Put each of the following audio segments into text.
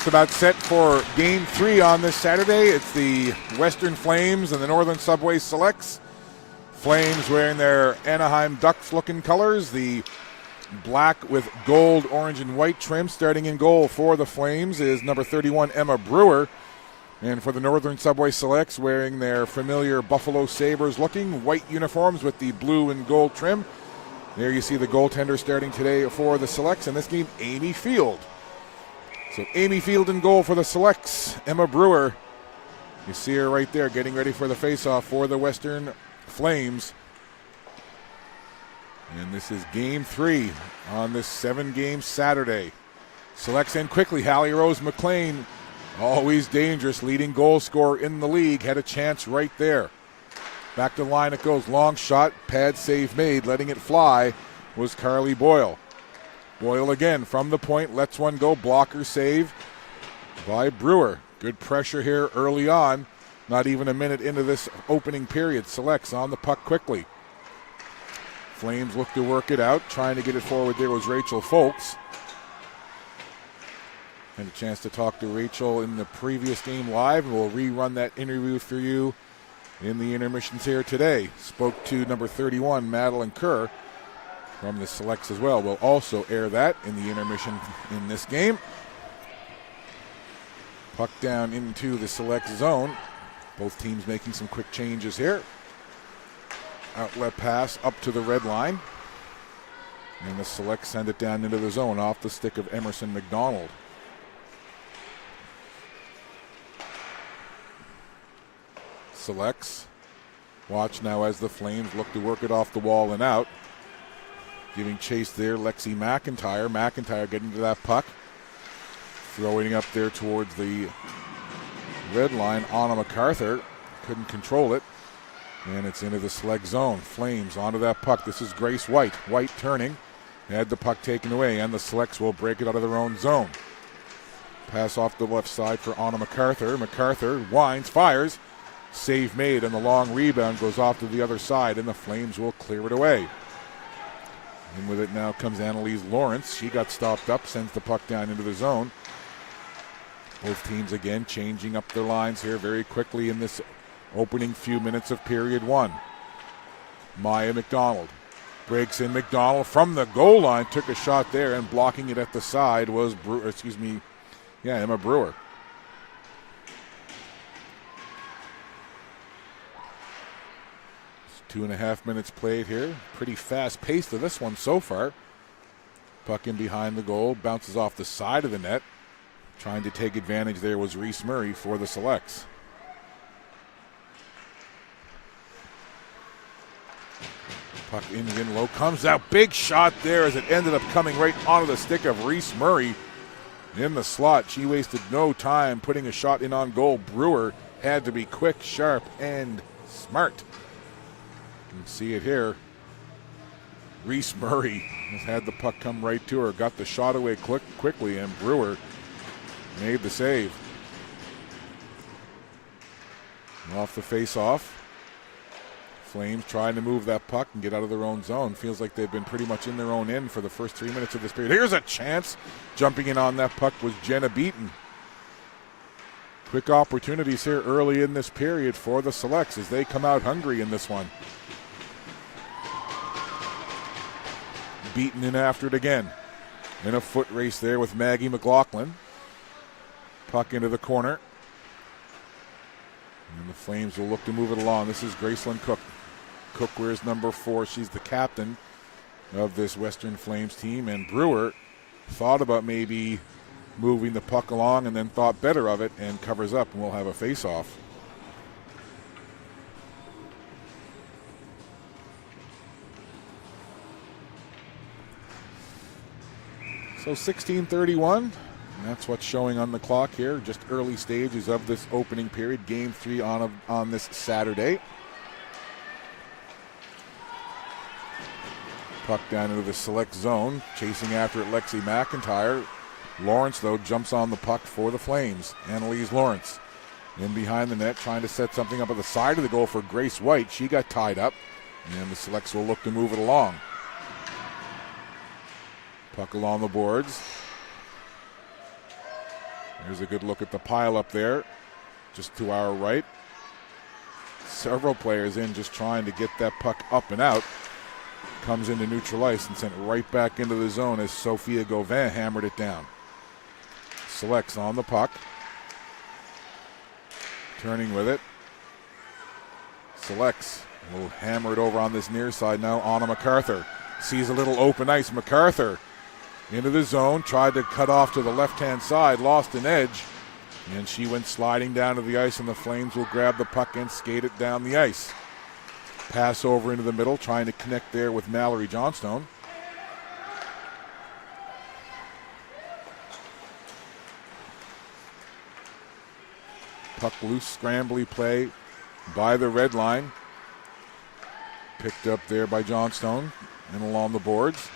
Just about set for Game 3 on this Saturday. It's the Western Flames and the Northern Subway Selects. Flames wearing their Anaheim Ducks-looking colors, the black with gold, orange, and white trim. Starting in goal for the Flames is number 31, Emma Brewer. And for the Northern Subway Selects, wearing their familiar Buffalo Sabres-looking white uniforms with the blue and gold trim. There you see the goaltender starting today for the Selects. In this game, Amy Field. So Amy Field in goal for the Selects. Emma Brewer, you see her right there getting ready for the face-off for the Western Flames. And this is Game 3 on this 7-game Saturday. Selects in quickly. Hallie Rose McLean, always dangerous, leading goal scorer in the league, had a chance right there. Back to the line it goes. Long shot, pad save made, letting it fly was Carly Boyle. Boyle again from the point, lets one go, blocker save by Brewer. Good pressure here early on. Not even a minute into this opening period. Selects on the puck quickly. Flames look to work it out. Trying to get it forward there was Rachel Folks. Had a chance to talk to Rachel in the previous game live. We'll rerun that interview for you in the intermissions here today. Spoke to number 31, Madeline Kerr, from the Selects as well. We'll also air that in the intermission in this game. Puck down into the Select zone. Both teams making some quick changes here. Outlet pass up to the red line. And the Selects send it down into the zone off the stick of Emerson McDonald. Selects. Watch now as the Flames look to work it off the wall and out. Giving chase there, Lexi McIntyre. McIntyre getting to that puck. Throwing up there towards the red line. Anna MacArthur couldn't control it. And it's into the Select zone. Flames onto that puck. This is Grace White. White turning. Had the puck taken away, and the Selects will break it out of their own zone. Pass off the left side for Anna MacArthur. MacArthur winds, fires. Save made, and the long rebound goes off to the other side, and the Flames will clear it away. And with it now comes Annalise Lawrence. She got stopped up, sends the puck down into the zone. Both teams again changing up their lines here very quickly in this opening few minutes of period one. Maya McDonald breaks in. McDonald from the goal line took a shot there, and blocking it at the side was Emma Brewer. It's 2.5 minutes played here. Pretty fast pace to this one so far. Puck in behind the goal, bounces off the side of the net. Trying to take advantage there was Reese Murray for the Selects. Puck in low, comes out, big shot there as it ended up coming right onto the stick of Reese Murray in the slot. She wasted no time putting a shot in on goal. Brewer had to be quick, sharp, and smart. You can see it here. Reese Murray has had the puck come right to her, got the shot away quickly, and Brewer made the save. Off the face-off. Flames trying to move that puck and get out of their own zone. Feels like they've been pretty much in their own end for the first 3 minutes of this period. Here's a chance. Jumping in on that puck was Jenna Beaton. Quick opportunities here early in this period for the Selects as they come out hungry in this one. Beaton in after it again. In a foot race there with Maggie McLaughlin. Puck into the corner. And the Flames will look to move it along. This is Gracelyn Cook. Cook wears number 4. She's the captain of this Western Flames team. And Brewer thought about maybe moving the puck along and then thought better of it and covers up, and we'll have a face-off. So 16:31. That's what's showing on the clock here. Just early stages of this opening period. Game 3 on this Saturday. Puck down into the Select zone. Chasing after it, Lexi McIntyre. Lawrence, though, jumps on the puck for the Flames. Annalise Lawrence in behind the net, trying to set something up at the side of the goal for Grace White. She got tied up, and the Selects will look to move it along. Puck along the boards. Here's a good look at the pile up there, just to our right. Several players in just trying to get that puck up and out. Comes into neutral ice and sent right back into the zone as Sophia Gauvin hammered it down. Selects on the puck. Turning with it. Selects. Will hammer it over on this near side now. Anna MacArthur. Sees a little open ice. MacArthur into the zone. Tried to cut off to the left-hand side. Lost an edge. And she went sliding down to the ice, and the Flames will grab the puck and skate it down the ice. Pass over into the middle, trying to connect there with Mallory Johnstone. Puck loose, scrambly play by the red line. Picked up there by Johnstone and along the boards.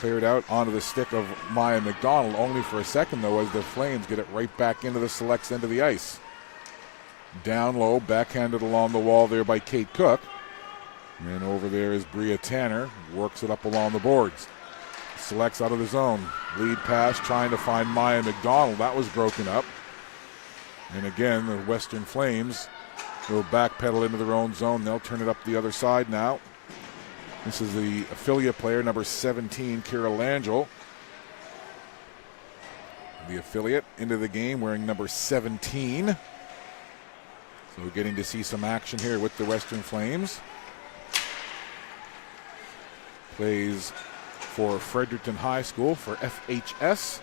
Cleared out onto the stick of Maya McDonald, only for a second though, as the Flames get it right back into the Selects end of the ice. Down low, backhanded along the wall there by Kate Cook. And over there is Bria Tanner, works it up along the boards. Selects out of the zone. Lead pass, trying to find Maya McDonald. That was broken up. And again, the Western Flames will backpedal into their own zone. They'll turn it up the other side now. This is the affiliate player, number 17, Kira Langell. The affiliate into the game wearing number 17. So we're getting to see some action here with the Western Flames. Plays for Fredericton High School for FHS.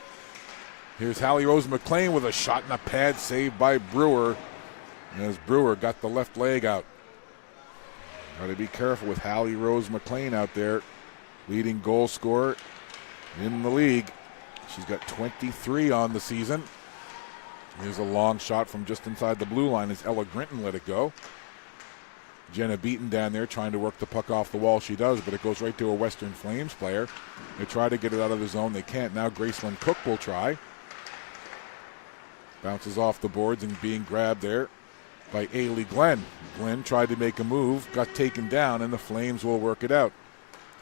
Here's Hallie Rose McLean with a shot in a pad saved by Brewer. As Brewer got the left leg out. Got to be careful with Hallie Rose McLean out there. Leading goal scorer in the league. She's got 23 on the season. Here's a long shot from just inside the blue line as Ella Grinton let it go. Jenna Beaton down there trying to work the puck off the wall. She does, but it goes right to a Western Flames player. They try to get it out of the zone. They can't. Now Gracelyn Cook will try. Bounces off the boards and being grabbed there by Ailey Glenn. Glenn tried to make a move, got taken down, and the Flames will work it out.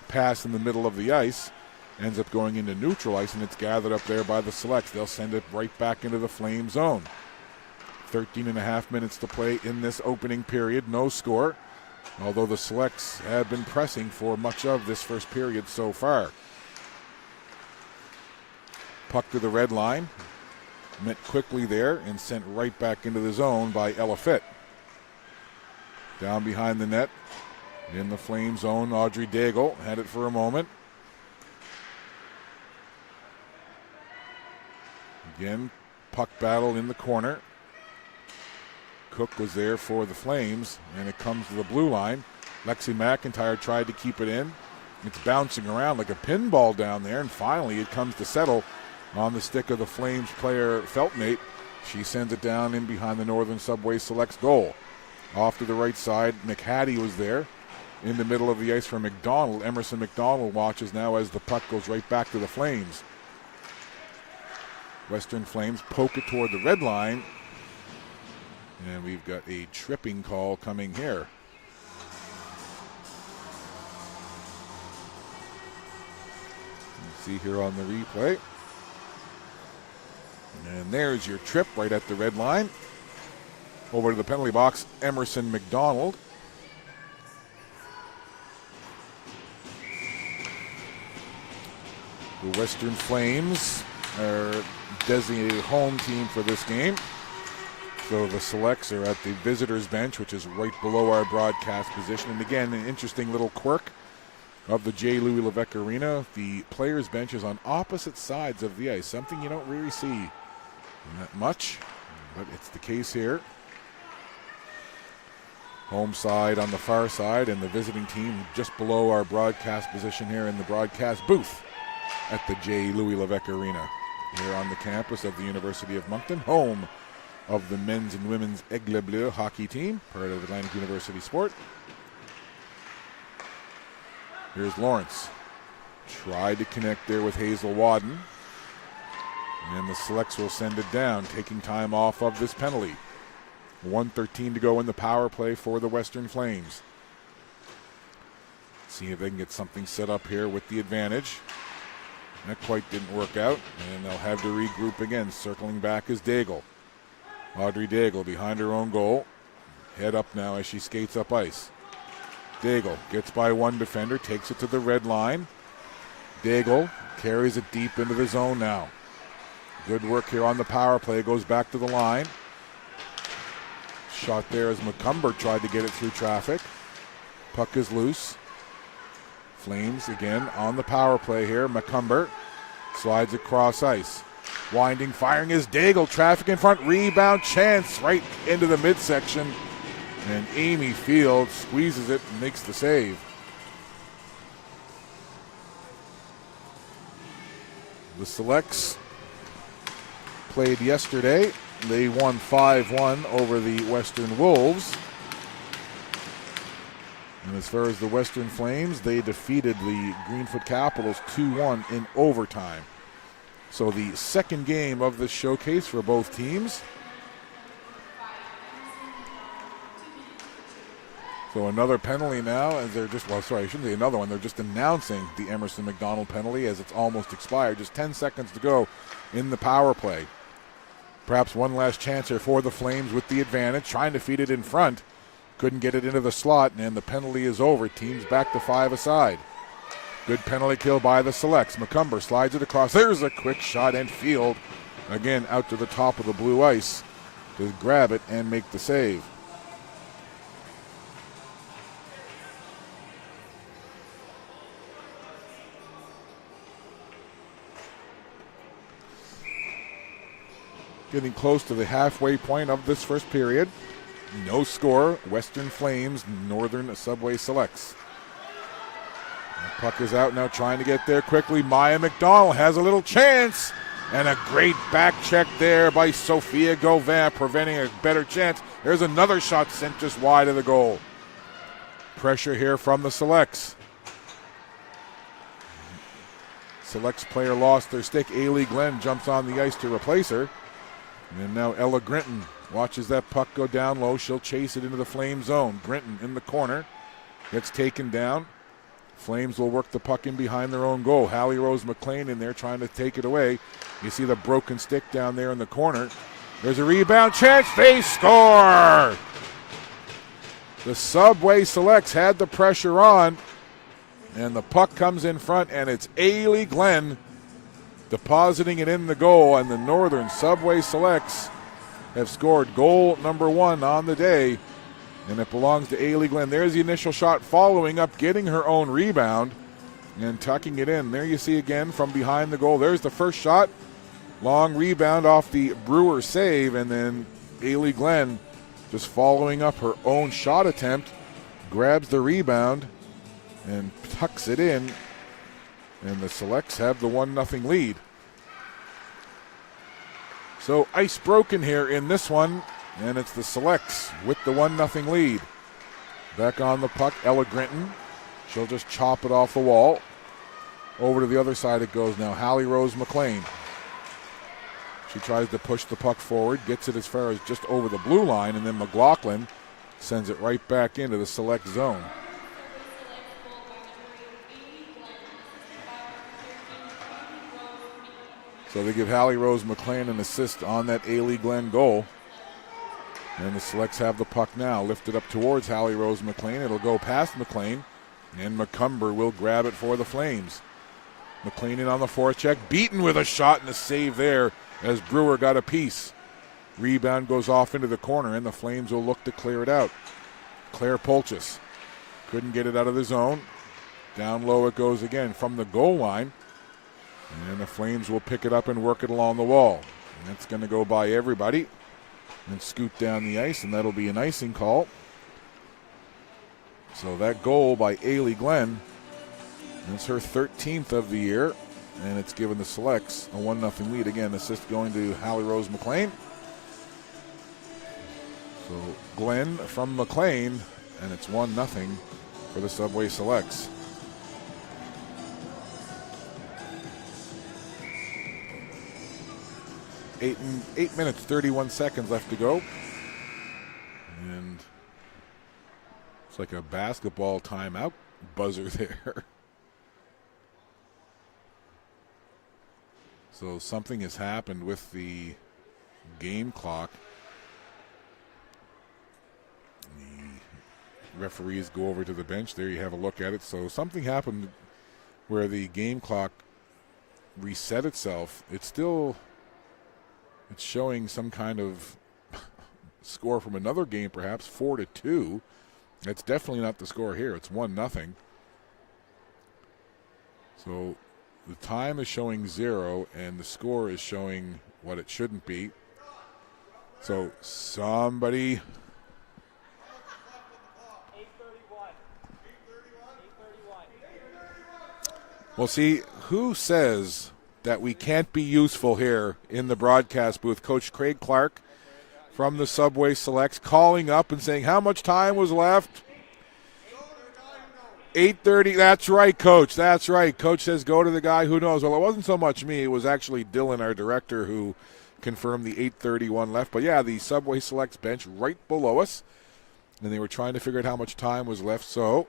Pass in the middle of the ice. Ends up going into neutral ice, and it's gathered up there by the Selects. They'll send it right back into the Flame zone. 13 and a half minutes to play in this opening period. No score, although the Selects have been pressing for much of this first period so far. Puck to the red line. Met quickly there and sent right back into the zone by Ella Fitt. Down behind the net in the Flame zone, Audrey Daigle had it for a moment. Again, puck battle in the corner. Cook was there for the Flames, and it comes to the blue line. Lexi McIntyre tried to keep it in. It's bouncing around like a pinball down there, and finally it comes to settle on the stick of the Flames player Feltmate. She sends it down in behind the Northern Subway Selects goal. Off to the right side, McHattie was there. In the middle of the ice for McDonald. Emerson McDonald watches now as the puck goes right back to the Flames. Western Flames poke it toward the red line. And we've got a tripping call coming here. See here on the replay. And there's your trip right at the red line. Over to the penalty box, Emerson McDonald. The Western Flames are designated home team for this game. So the Selects are at the visitors bench, which is right below our broadcast position. And again, an interesting little quirk of the J. Louis Levesque Arena. The players' bench is on opposite sides of the ice, something you don't really see that much, but it's the case here. Home side on the far side, and the visiting team just below our broadcast position here in the broadcast booth at the J. Louis Levesque Arena here on the campus of the University of Moncton, home of the men's and women's Aigle Bleu hockey team, part of Atlantic University Sport. Here's Lawrence. Tried to connect there with Hazel Wadden. And the Selects will send it down, taking time off of this penalty. 1:13 to go in the power play for the Western Flames. See if they can get something set up here with the advantage. That quite didn't work out, and they'll have to regroup again. Circling back is Daigle. Audrey Daigle behind her own goal. Head up now as she skates up ice. Daigle gets by one defender, takes it to the red line. Daigle carries it deep into the zone now. Good work here on the power play. Goes back to the line. Shot there as McCumber tried to get it through traffic. Puck is loose. Flames again on the power play here. McCumber slides across ice. Winding, firing is Daigle. Traffic in front. Rebound chance right into the midsection. And Amy Field squeezes it and makes the save. The Selects played yesterday. They won 5-1 over the Western Wolves. And as far as the Western Flames, they defeated the Greenfoot Capitals 2-1 in overtime. So the second game of this showcase for both teams. So another penalty now, as they're just, well, sorry, I shouldn't say another one. They're just announcing the Emerson McDonald penalty as it's almost expired. Just 10 seconds to go in the power play. Perhaps one last chance here for the Flames with the advantage, trying to feed it in front. Couldn't get it into the slot, and the penalty is over. Teams back to 5-a-side. Good penalty kill by the Selects. McCumber slides it across. There's a quick shot, and Field, again, out to the top of the blue ice to grab it and make the save. Getting close to the halfway point of this first period. No score. Western Flames, Northern Subway Selects. The puck is out now, trying to get there quickly. Maya McDonald has a little chance. And a great back check there by Sophia Gauvin, preventing a better chance. There's another shot sent just wide of the goal. Pressure here from the Selects. Selects player lost their stick. Ailey Glenn jumps on the ice to replace her. And now Ella Grinton watches that puck go down low. She'll chase it into the Flame zone. Grinton in the corner. Gets taken down. Flames will work the puck in behind their own goal. Hallie Rose McLean in there trying to take it away. You see the broken stick down there in the corner. There's a rebound chance. They score! The Subway Selects had the pressure on. And the puck comes in front, and it's Ailey Glenn depositing it in the goal, and the Northern Subway Selects have scored goal number 1 on the day, and it belongs to Ailey Glenn. There's the initial shot, following up, getting her own rebound and tucking it in. There you see again from behind the goal. There's the first shot. Long rebound off the Brewer save, and then Ailey Glenn just following up her own shot attempt, grabs the rebound and tucks it in. And the Selects have the 1-0 lead. So ice broken here in this one, and it's the Selects with the 1-0 lead. Back on the puck, Ella Grinton. She'll just chop it off the wall. Over to the other side it goes now. Hallie Rose McLean. She tries to push the puck forward, gets it as far as just over the blue line, and then McLaughlin sends it right back into the Select zone. So they give Hallie Rose McLean an assist on that Ailey Glenn goal. And the Selects have the puck now, lifted up towards Hallie Rose McLean. It'll go past McLean, and McCumber will grab it for the Flames. McLean in on the forecheck, beaten with a shot and a save there as Brewer got a piece. Rebound goes off into the corner, and the Flames will look to clear it out. Claire Polchis couldn't get it out of the zone. Down low it goes again from the goal line. And the Flames will pick it up and work it along the wall. And that's going to go by everybody and scoot down the ice, and that'll be an icing call. So that goal by Ailey Glenn, it's her 13th of the year, and it's given the Selects a 1-0 lead. Again, assist going to Hallie Rose McLean. So Glenn from McLean, and it's 1-0 for the Subway Selects. 8 minutes, 31 seconds left to go. And it's like a basketball timeout buzzer there. So something has happened with the game clock. The referees go over to the bench. There you have a look at it. So something happened where the game clock reset itself. It's showing some kind of score from another game, perhaps 4-2. That's definitely not the score here. It's 1-0. So the time is showing 0, and the score is showing what it shouldn't be. So somebody. 8:31. Well, see, who says that we can't be useful here in the broadcast booth? Coach Craig Clark from the Subway Selects calling up and saying how much time was left. 8:30. That's right, Coach. That's right. Coach says go to the guy who knows. Well, it wasn't so much me. It was actually Dylan, our director, who confirmed the 8:31 left. But, yeah, the Subway Selects bench right below us. And they were trying to figure out how much time was left. So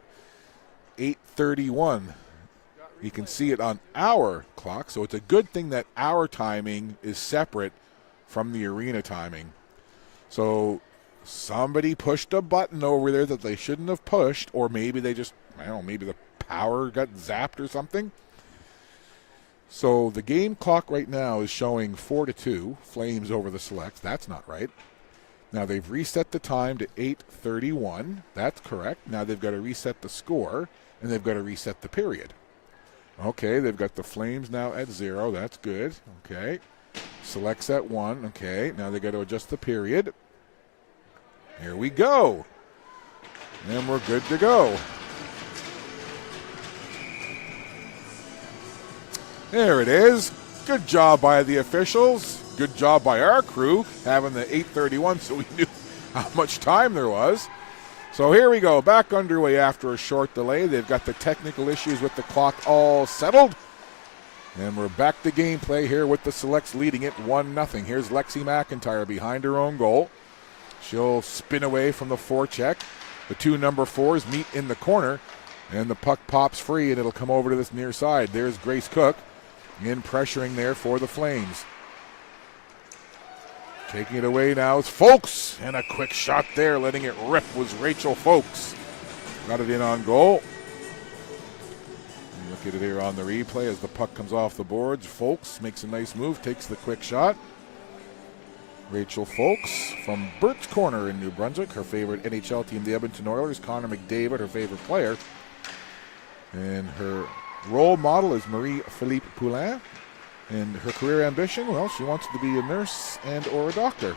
8:31. You can see it on our clock. So it's a good thing that our timing is separate from the arena timing. So somebody pushed a button over there that they shouldn't have pushed, or maybe they just, I don't know, maybe the power got zapped or something. So the game clock right now is showing 4-2, Flames over the Selects. That's not right. Now they've reset the time to 8:31. That's correct. Now they've got to reset the score, and they've got to reset the period. Okay, they've got the Flames now at 0. That's good. Okay. Selects at 1. Okay, now they got to adjust the period. Here we go. And we're good to go. There it is. Good job by the officials. Good job by our crew having the 8:31 so we knew how much time there was. So here we go. Back underway after a short delay. They've got the technical issues with the clock all settled. And we're back to gameplay here with the Selects leading it 1-0. Here's Lexi McIntyre behind her own goal. She'll spin away from the forecheck. The two number 4s meet in the corner, and the puck pops free, and it'll come over to this near side. There's Grace Cook in pressuring there for the Flames. Taking it away now is Folks, and a quick shot there, letting it rip was Rachel Folks. Got it in on goal. And look at it here on the replay as the puck comes off the boards. Folks makes a nice move, takes the quick shot. Rachel Folks from Burt's Corner in New Brunswick. Her favorite NHL team, the Edmonton Oilers. Connor McDavid, her favorite player. And her role model is Marie-Philippe Poulin. And her career ambition, well, she wants to be a nurse and or a doctor.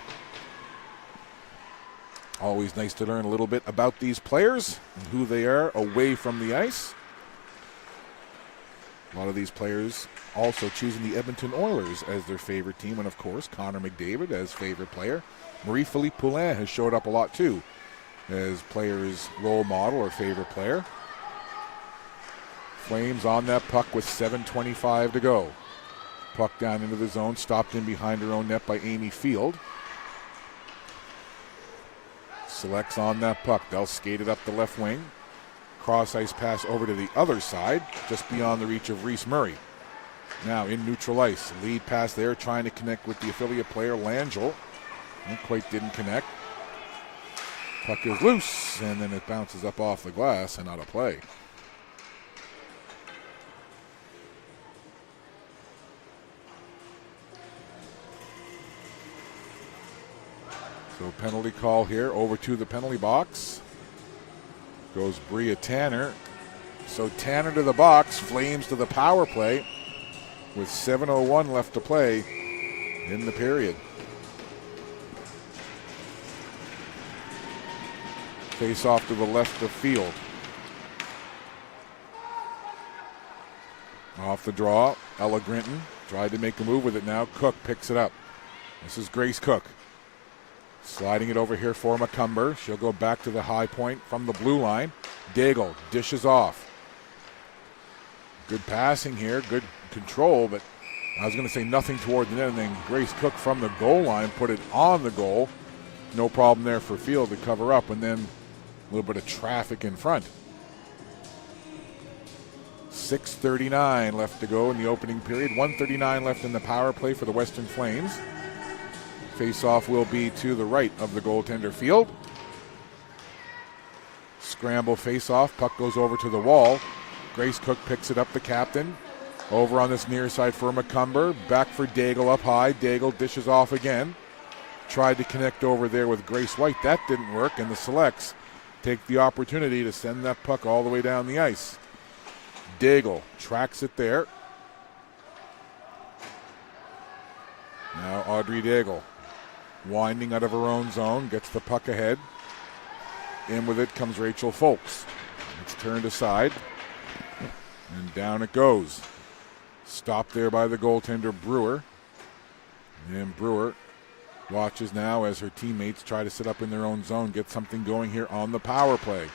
Always nice to learn a little bit about these players and who they are away from the ice. A lot of these players also choosing the Edmonton Oilers as their favorite team. And, of course, Connor McDavid as favorite player. Marie-Philippe Poulin has showed up a lot, too, as players' role model or favorite player. Flames on that puck with 7:25 to go. Puck down into the zone, stopped in behind her own net by Amy Field. Selects on that puck. They'll skate it up the left wing. Cross ice pass over to the other side, just beyond the reach of Reese Murray. Now in neutral ice. Lead pass there, trying to connect with the affiliate player, Langell. And quite didn't connect. Puck is loose, and then it bounces up off the glass and out of play. So penalty call here, over to the penalty box. Goes Bria Tanner. So Tanner to the box, Flames to the power play with 7:01 left to play in the period. Face off to the left of field. Off the draw, Ella Grinton tried to make a move with it now. Cook picks it up. This is Grace Cook. Sliding it over here for McCumber. She'll go back to the high point from the blue line. Daigle dishes off. Good passing here, good control, but I was going to say nothing toward the net, and then Grace Cook from the goal line put it on the goal. No problem there for Field to cover up, and then a little bit of traffic in front. 6:39 left to go in the opening period. 1:39 left in the power play for the Western Flames. Face-off will be to the right of the goaltender field. Scramble face-off. Puck goes over to the wall. Grace Cook picks it up, the captain. Over on this near side for McCumber. Back for Daigle up high. Daigle dishes off again. Tried to connect over there with Grace White. That didn't work, and the Selects take the opportunity to send that puck all the way down the ice. Daigle tracks it there. Now Audrey Daigle winding out of her own zone, gets the puck ahead. In with it comes Rachel Folks. It's turned aside, and down it goes. Stopped there by the goaltender Brewer. And Brewer watches now as her teammates try to sit up in their own zone, get something going here on the power play.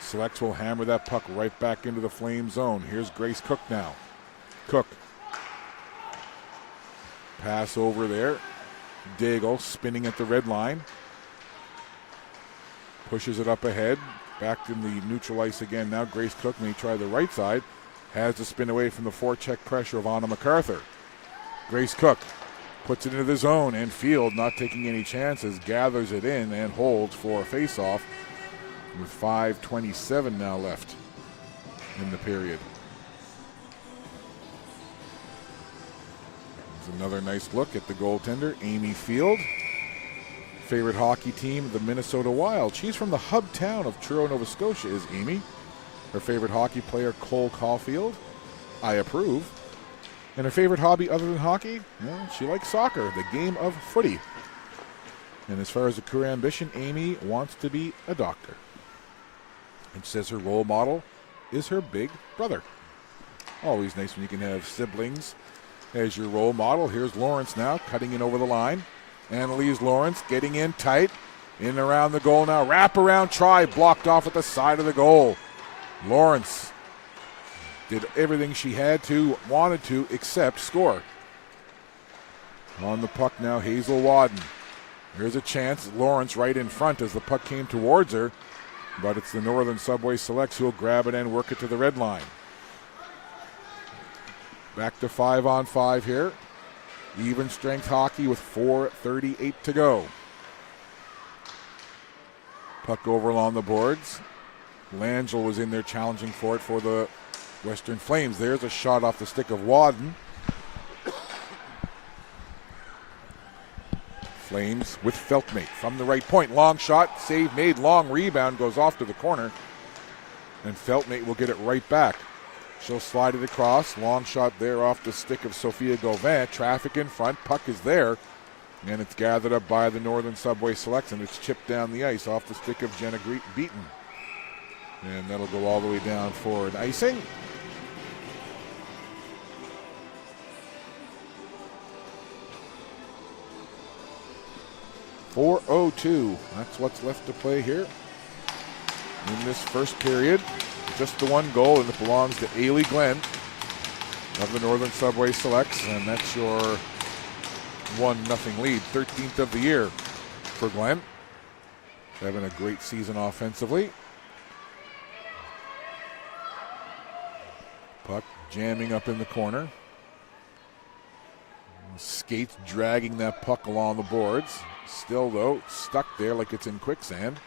Selects will hammer that puck right back into the Flame zone. Here's Grace Cook now. Cook. Pass over there. Daigle spinning at the red line. Pushes it up ahead. Back in the neutral ice again. Now Grace Cook may try the right side. Has to spin away from the forecheck pressure of Anna MacArthur. Grace Cook puts it into the zone, and Field, not taking any chances, gathers it in and holds for a face-off with 5:27 now left in the period. There's another nice look at the goaltender, Amy Field. Favorite hockey team, the Minnesota Wild. She's from the hub town of Truro, Nova Scotia, is Amy. Her favorite hockey player, Cole Caulfield. I approve. And her favorite hobby other than hockey? Well, she likes soccer, the game of footy. And as far as a career ambition, Amy wants to be a doctor. And says her role model is her big brother. Always nice when you can have siblings as your role model. Here's Lawrence now, cutting in over the line. Annalise Lawrence getting in tight, in around the goal now. Wrap around try, blocked off at the side of the goal. Lawrence did everything she wanted to, except score. On the puck now, Hazel Wadden. Here's a chance. Lawrence right in front as the puck came towards her, but it's the Northern Subway Selects who will grab it and work it to the red line. Back to 5-on-5 here. Even strength hockey with 4:38 to go. Puck over along the boards. Langell was in there challenging for it for the Western Flames. There's a shot off the stick of Wadden. Flames with Feltmate from the right point. Long shot, save made, long rebound, goes off to the corner. And Feltmate will get it right back. She'll slide it across. Long shot there off the stick of Sophia Gauvin. Traffic in front. Puck is there. And it's gathered up by the Northern Subway Selects, and it's chipped down the ice off the stick of Jenna Beaton. And that'll go all the way down for an icing. .402. That's what's left to play here in this first period. Just the one goal, and it belongs to Ailey Glenn of the Northern Subway Selects, and that's your 1-0 lead. 13th of the year for Glenn. Having a great season offensively. Puck jamming up in the corner. Skates dragging that puck along the boards. Still, though, stuck there like it's in quicksand.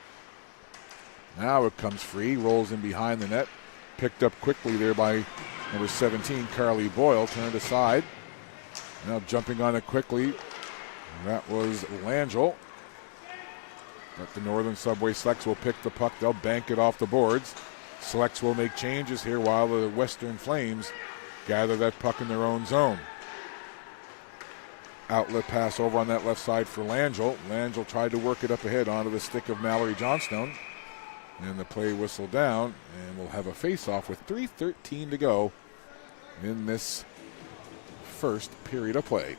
Now it comes free, rolls in behind the net. Picked up quickly there by number 17, Carly Boyle. Turned aside. Now jumping on it quickly. That was Langell. But the Northern Subway Selects will pick the puck. They'll bank it off the boards. Selects will make changes here while the Western Flames gather that puck in their own zone. Outlet pass over on that left side for Langell. Langell tried to work it up ahead onto the stick of Mallory Johnstone. And the play whistled down, and we'll have a face-off with 3:13 to go in this first period of play.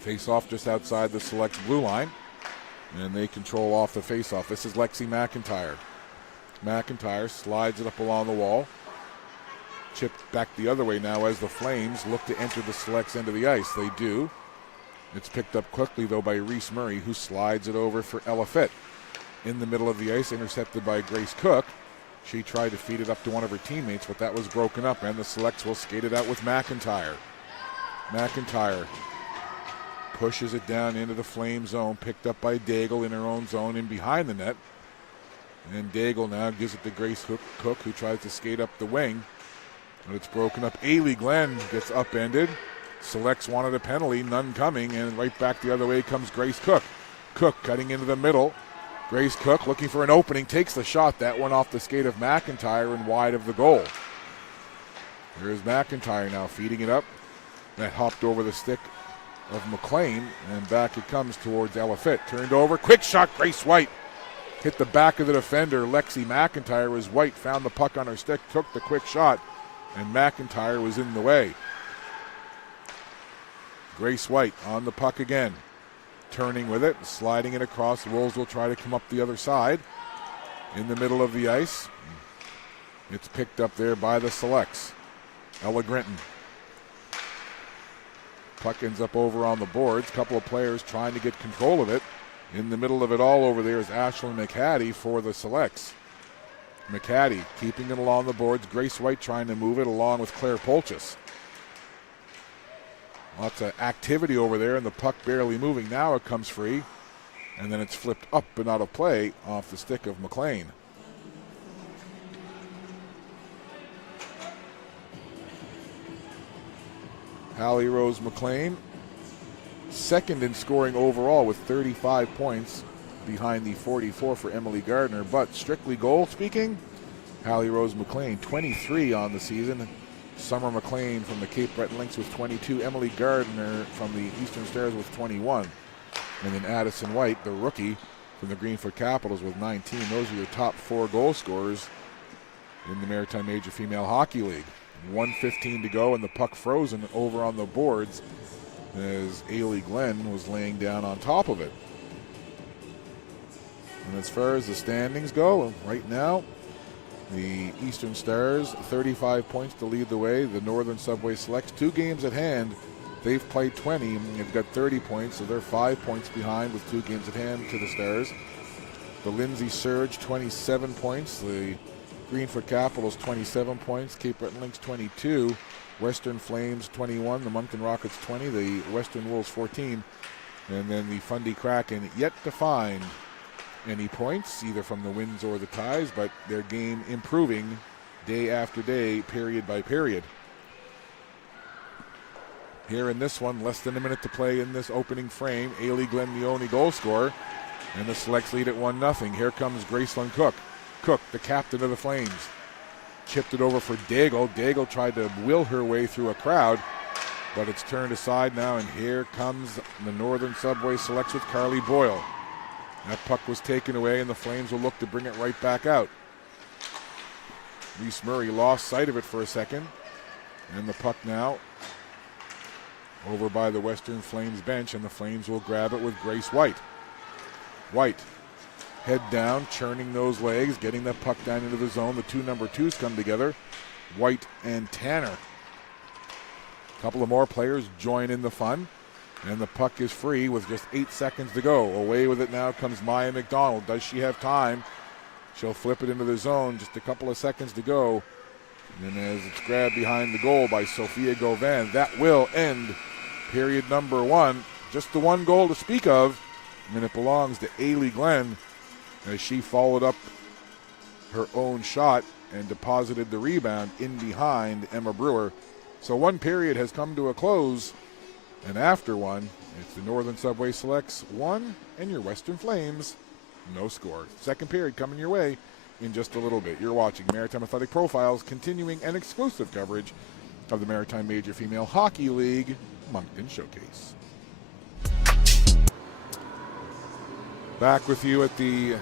Face-off just outside the Selects blue line, and they control off the face-off. This is Lexi McIntyre. McIntyre slides it up along the wall. Chipped back the other way now as the Flames look to enter the Selects end of the ice. They do. It's picked up quickly, though, by Reese Murray, who slides it over for Ella Fitt. In the middle of the ice, intercepted by Grace Cook. She tried to feed it up to one of her teammates, but that was broken up, and the Selects will skate it out with McIntyre. McIntyre pushes it down into the Flame zone, picked up by Daigle in her own zone in behind the net. And Daigle now gives it to Grace Cook, who tries to skate up the wing. But it's broken up. Ailey Glenn gets upended. Selects wanted a penalty, none coming, and right back the other way comes Grace Cook. Cook cutting into the middle. Grace Cook looking for an opening, takes the shot. That went off the skate of McIntyre and wide of the goal. Here's McIntyre now feeding it up. That hopped over the stick of McLean, and back it comes towards Ella Fitt. Turned over, quick shot, Grace White. Hit the back of the defender, Lexi McIntyre, as White found the puck on her stick, took the quick shot, and McIntyre was in the way. Grace White on the puck again. Turning with it, sliding it across. The Wolves will try to come up the other side. In the middle of the ice. It's picked up there by the Selects. Ella Grinton. Puck ends up over on the boards. Couple of players trying to get control of it. In the middle of it all over there is Ashlyn McHattie for the Selects. McHattie keeping it along the boards. Grace White trying to move it along with Claire Polchis. Lots of activity over there, and the puck barely moving. Now it comes free, and then it's flipped up and out of play off the stick of McLean. Hallie Rose McLean, second in scoring overall with 35 points behind the 44 for Emily Gardner. But strictly goal speaking, Hallie Rose McLean, 23 on the season. Summer McLean from the Cape Breton Lynx with 22. Emily Gardner from the Eastern Stars with 21. And then Addison White, the rookie from the Greenfoot Capitals with 19. Those are your top four goal scorers in the Maritime Major Female Hockey League. 1:15 to go, and the puck frozen over on the boards as Ailey Glenn was laying down on top of it. And as far as the standings go, right now, the Eastern Stars, 35 points to lead the way. The Northern Subway Selects, 2 games at hand. They've played 20. They've got 30 points, so they're 5 points behind with 2 games at hand to the Stars. The Lindsay Surge, 27 points. The Greenfoot Capitals, 27 points. Cape Breton Lynx, 22. Western Flames, 21. The Moncton Rockets, 20. The Western Wolves, 14. And then the Fundy Kraken, yet to find any points, either from the wins or the ties, but their game improving day after day, period by period. Here in this one, less than a minute to play in this opening frame. Ailey Glenn, the only goal scorer, and the Selects lead at 1-0. Here comes Gracelyn Cook. Cook, the captain of the Flames, chipped it over for Daigle. Daigle tried to will her way through a crowd, but it's turned aside now, and here comes the Northern Subway Selects with Carly Boyle. That puck was taken away, and the Flames will look to bring it right back out. Reese Murray lost sight of it for a second, and the puck now over by the Western Flames bench, and the Flames will grab it with Grace White. White, head down, churning those legs, getting that puck down into the zone. The 2 number 2s come together, White and Tanner. A couple of more players join in the fun. And the puck is free with just 8 seconds to go. Away with it now comes Maya McDonald. Does she have time? She'll flip it into the zone. Just a couple of seconds to go. And as it's grabbed behind the goal by Sophia Gauvin, that will end period number 1. Just the 1 goal to speak of. And it belongs to Ailey Glenn as she followed up her own shot and deposited the rebound in behind Emma Brewer. So 1 period has come to a close. And after 1, it's the Northern Subway Selects 1 and your Western Flames no score. Second period coming your way in just a little bit. You're watching Maritime Athletic Profiles, continuing an exclusive coverage of the Maritime Major Female Hockey League Moncton Showcase. Back with you at the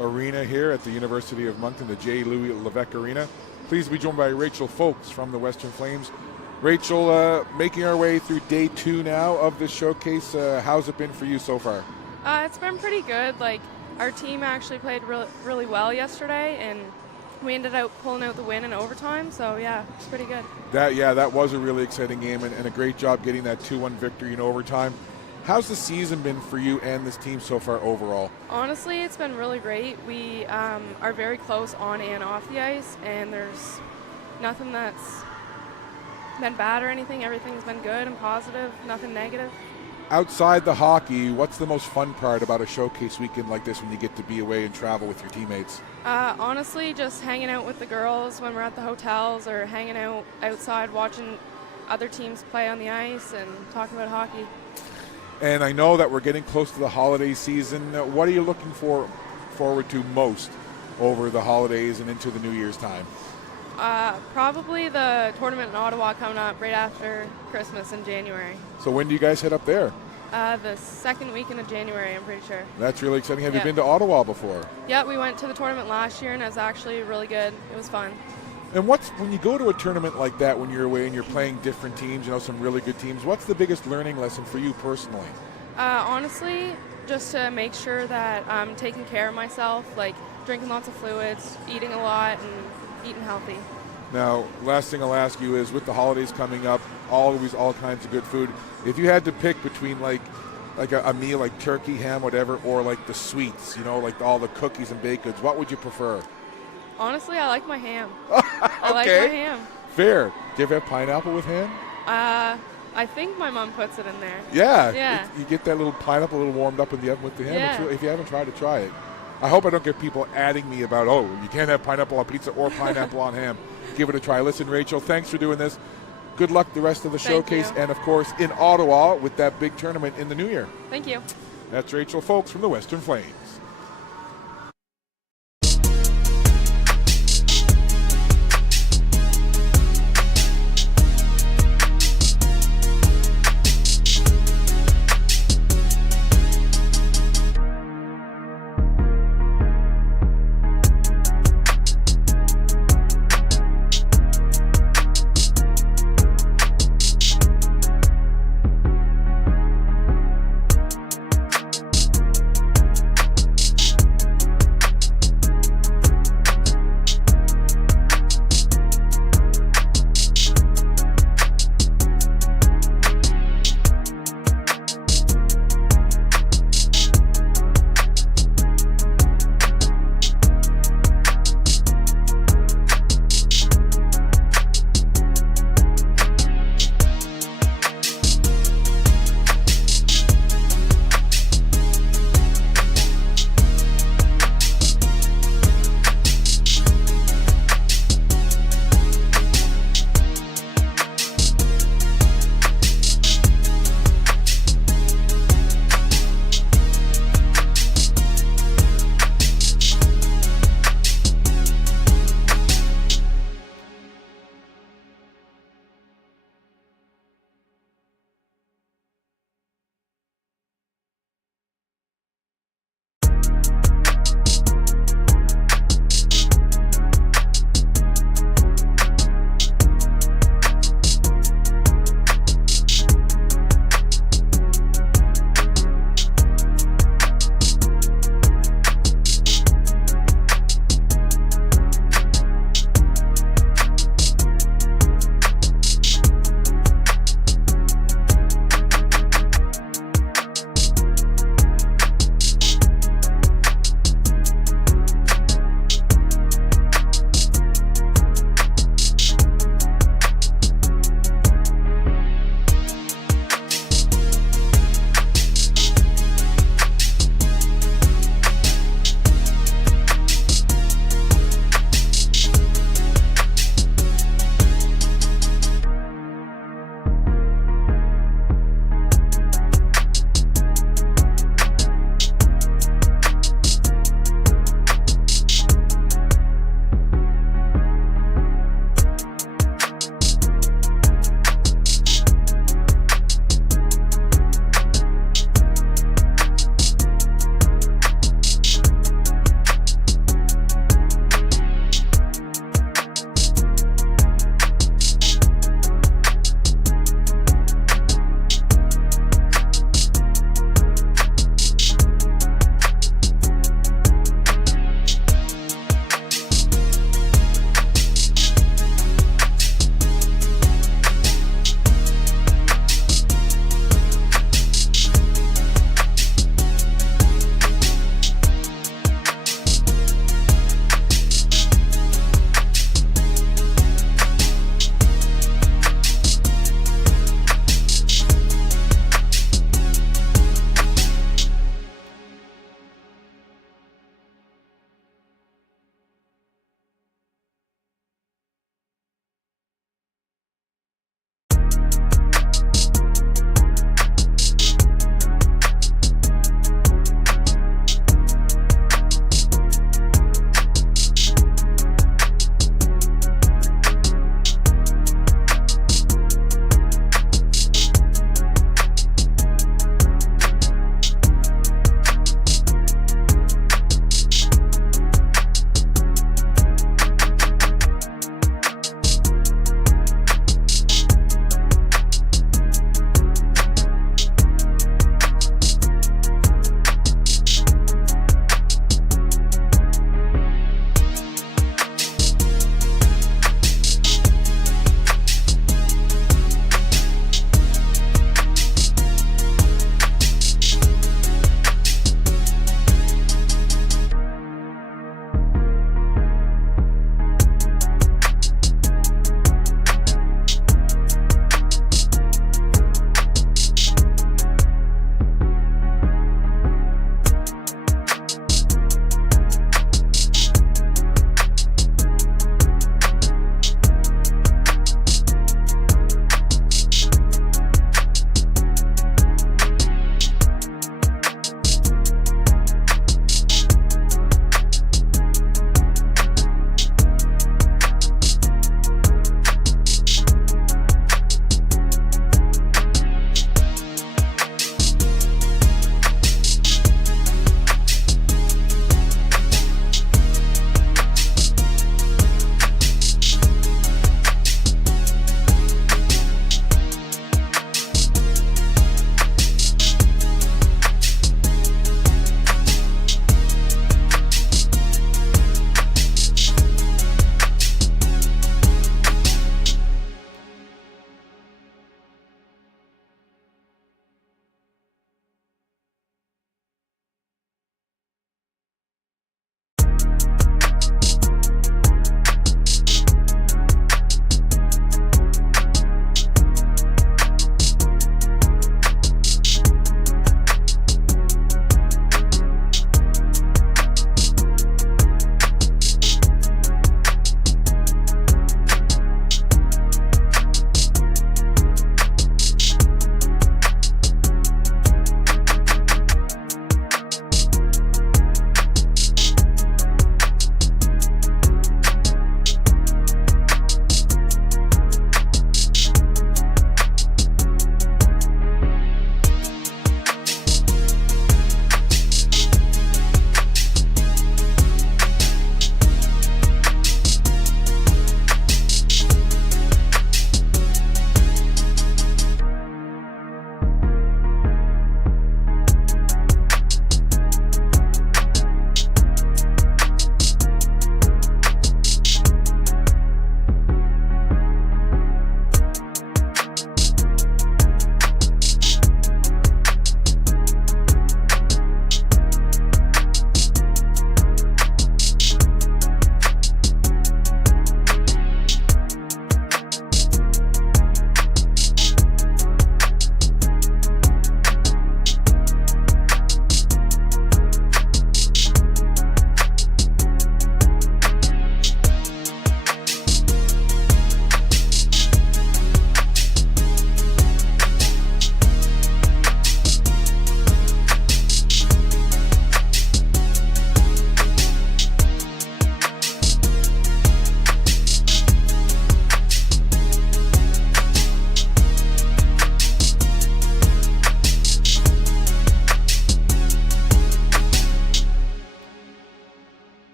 arena here at the University of Moncton, the J. Louis Levesque Arena. Pleased to be joined by Rachel Folks from the Western Flames. Rachel, making our way through day 2 now of this showcase. How's it been for you so far? It's been pretty good. Like, our team actually played really well yesterday, and we ended up pulling out the win in overtime. So yeah, it's pretty good. That was a really exciting game, and a great job getting that 2-1 victory in overtime. How's the season been for you and this team so far overall? Honestly, it's been really great. We are very close on and off the ice, and there's nothing that's been bad or anything. Everything's been good and positive, nothing negative. Outside the hockey, what's the most fun part about a showcase weekend like this when you get to be away and travel with your teammates? Honestly, just hanging out with the girls when we're at the hotels or hanging out outside watching other teams play on the ice and talking about hockey. And I know that we're getting close to the holiday season. What are you looking forward to most over the holidays and into the New Year's time? Probably the tournament in Ottawa coming up right after Christmas in January. So when do you guys head up there? The second weekend of January, I'm pretty sure. That's really exciting. Have Yeah. you been to Ottawa before? Yeah, we went to the tournament last year, and it was actually really good. It was fun. And when you go to a tournament like that, when you're away and you're playing different teams, some really good teams, what's the biggest learning lesson for you personally? Honestly, just to make sure that I'm taking care of myself, like drinking lots of fluids, eating a lot, and eating healthy. Now, last thing I'll ask you is, with the holidays coming up, always all kinds of good food. If you had to pick between like a meal like turkey, ham, whatever, or like the sweets, like all the cookies and baked goods, what would you prefer? Honestly, I like my ham. Okay. I like my ham. Fair. Do you ever have pineapple with ham? I think my mom puts it in there. Yeah. Yeah. You get that little pineapple a little warmed up in the oven with the ham. Yeah. It's really, if you haven't tried to try it. I hope I don't get people adding me about, you can't have pineapple on pizza or pineapple on ham. Give it a try. Listen, Rachel, thanks for doing this. Good luck the rest of the showcase, you. and, of course, in Ottawa with that big tournament in the new year. Thank you. That's Rachel Folks from the Western Flames.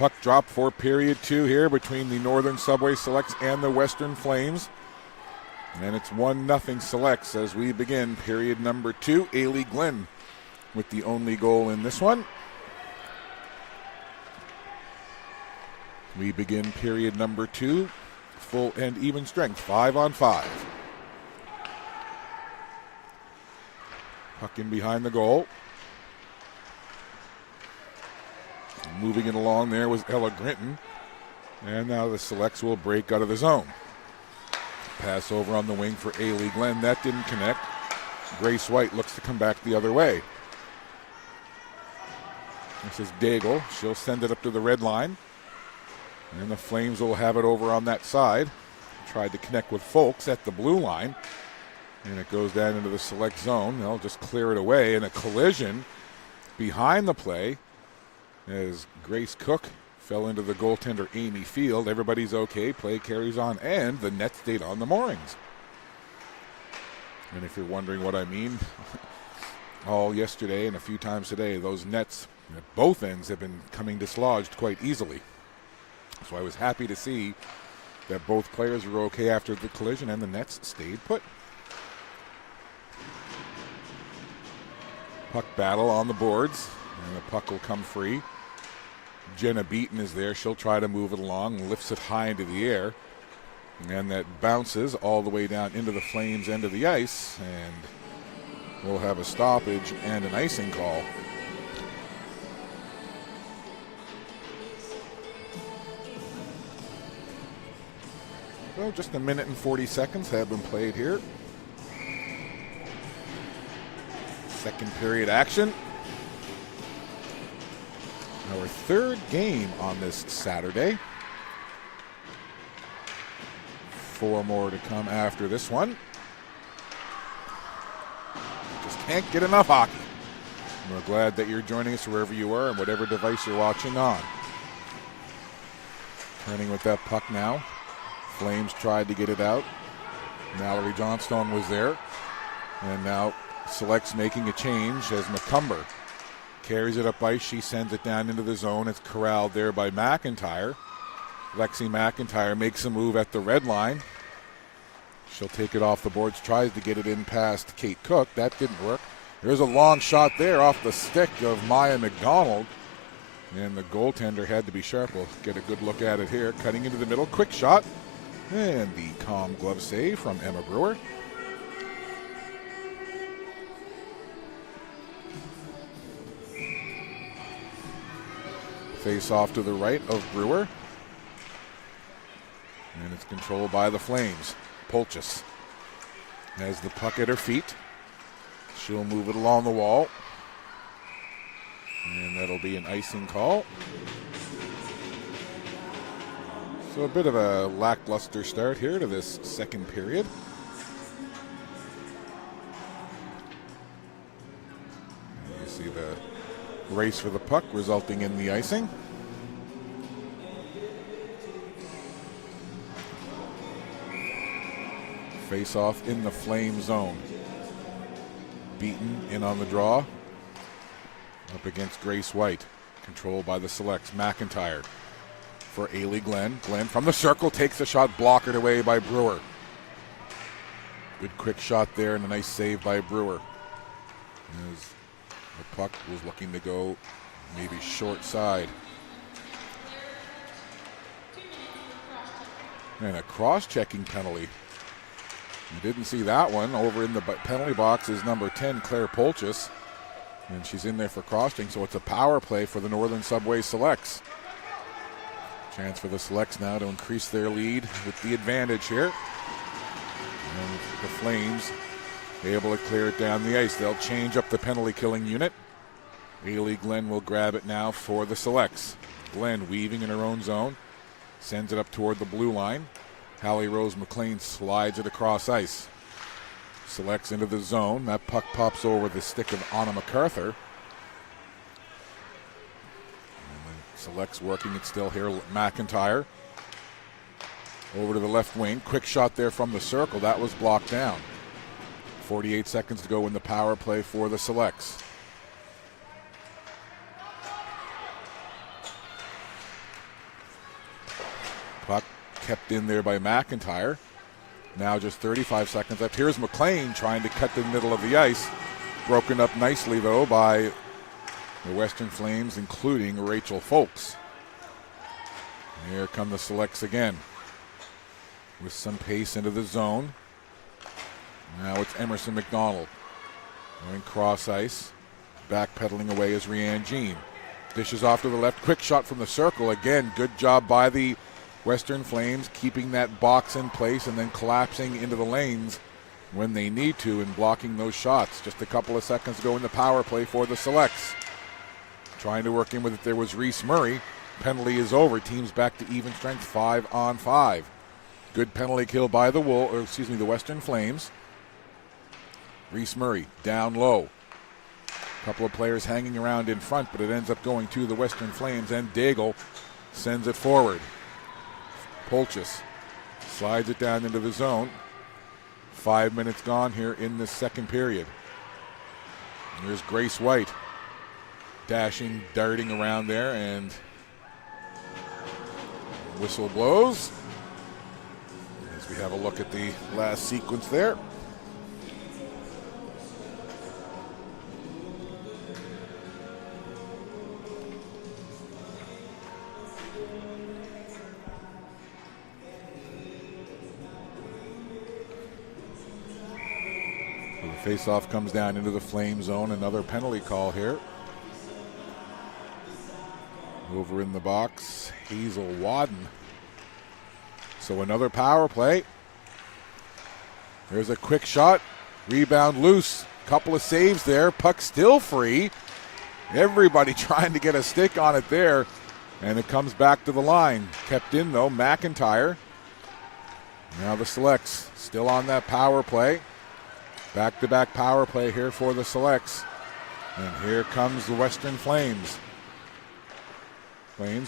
Puck drop for period 2 here between the Northern Subway Selects and the Western Flames. And it's 1-0 Selects as we begin period number 2. Ailey Glenn with the only goal in this one. We begin period number 2. Full and even strength, 5-on-5. Puck in behind the goal. Moving it along there was Ella Grinton. And now the Selects will break out of the zone. Pass over on the wing for Ailey Glenn. That didn't connect. Grace White looks to come back the other way. This is Daigle. She'll send it up to the red line. And the Flames will have it over on that side. Tried to connect with Folks at the blue line. And it goes down into the Select zone. They'll just clear it away. And a collision behind the play as Grace Cook fell into the goaltender Amy Field. Everybody's okay. Play carries on. And the net stayed on the moorings. And if you're wondering what I mean, all yesterday and a few times today, those nets at both ends have been coming dislodged quite easily. So I was happy to see that both players were okay after the collision and the nets stayed put. Puck battle on the boards, and the puck will come free. Jenna Beaton is there. She'll try to move it along and lifts it high into the air. And that bounces all the way down into the Flames' end of the ice, and we'll have a stoppage and an icing call. So just 1 minute and 40 seconds have been played here. Second period action. Our third game on this Saturday. 4 more to come after this one. Just can't get enough hockey. We're glad that you're joining us wherever you are and whatever device you're watching on. Turning with that puck now. Flames tried to get it out. Mallory Johnstone was there. And now Selects making a change as McCumber carries it up ice. She sends it down into the zone. It's corralled there by McIntyre. Lexi McIntyre makes a move at the red line. She'll take it off the boards, tries to get it in past Kate Cook. That didn't work. There's a long shot there off the stick of Maya McDonald. And the goaltender had to be sharp. We'll get a good look at it here. Cutting into the middle, quick shot. And the calm glove save from Emma Brewer. Face off to the right of Brewer. And it's controlled by the Flames. Polchis has the puck at her feet. She'll move it along the wall. And that'll be an icing call. So a bit of a lackluster start here to this second period. And you see the race for the puck resulting in the icing. Face off in the Flame zone. Beaten in on the draw. Up against Grace White. Controlled by the Selects. McIntyre for Ailey Glenn. Glenn from the circle takes a shot, blockered away by Brewer. Good quick shot there and a nice save by Brewer. As the puck was looking to go maybe short side. And a cross-checking penalty. You didn't see that one. Over in the penalty box is number 10, Claire Polchis. And she's in there for cross-checking, so it's a power play for the Northern Subway Selects. Chance for the Selects now to increase their lead with the advantage here. And the Flames able to clear it down the ice. They'll change up the penalty-killing unit. Ailey Glenn will grab it now for the Selects. Glenn weaving in her own zone. Sends it up toward the blue line. Hallie Rose McLean slides it across ice. Selects into the zone. That puck pops over the stick of Anna MacArthur. Selects working it still here. McIntyre over to the left wing. Quick shot there from the circle. That was blocked down. 48 seconds to go in the power play for the Selects. kept in there by McIntyre. Now just 35 seconds left. Here's McLean trying to cut the middle of the ice. Broken up nicely, though, by the Western Flames, including Rachel Folks. Here come the Selects again with some pace into the zone. Now it's Emerson McDonald going cross ice. Backpedaling away is Rianne Jean. Dishes off to the left. Quick shot from the circle. Again, good job by the Western Flames keeping that box in place and then collapsing into the lanes when they need to and blocking those shots. Just a couple of seconds to go in the power play for the Selects. Trying to work in with it there was Reese Murray. Penalty is over. Teams back to even strength, 5-on-5. Good penalty kill by the Western Flames. Reese Murray down low. A couple of players hanging around in front, but it ends up going to the Western Flames, and Daigle sends it forward. Polchis slides it down into the zone. 5 minutes gone here in the second period. And here's Grace White dashing, darting around there, and whistle blows as we have a look at the last sequence there. Face-off comes down into the Flame zone. Another penalty call here. Over in the box, Hazel Wadden. So another power play. There's a quick shot. Rebound loose. Couple of saves there. Puck still free. Everybody trying to get a stick on it there. And it comes back to the line. Kept in, though. McIntyre. Now the Selects still on that power play. Back-to-back power play here for the Selects. And here comes the Western Flames.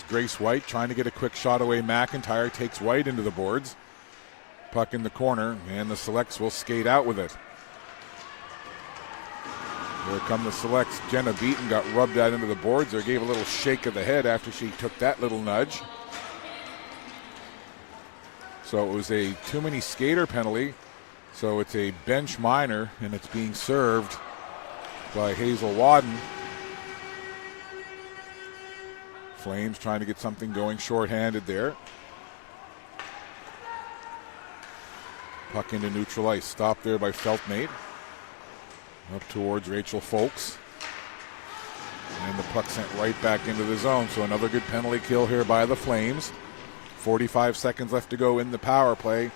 Grace White trying to get a quick shot away. McIntyre takes White into the boards. Puck in the corner, and the Selects will skate out with it. Here come the Selects. Jenna Beaton got rubbed out into the boards, or gave a little shake of the head after she took that little nudge. So it was a too many skater penalty. So it's a bench minor, and it's being served by Hazel Wadden. Flames trying to get something going shorthanded there. Puck into neutral ice. Stopped there by Feltmate. Up towards Rachel Folks. And the puck sent right back into the zone. So another good penalty kill here by the Flames. 45 seconds left to go in the power play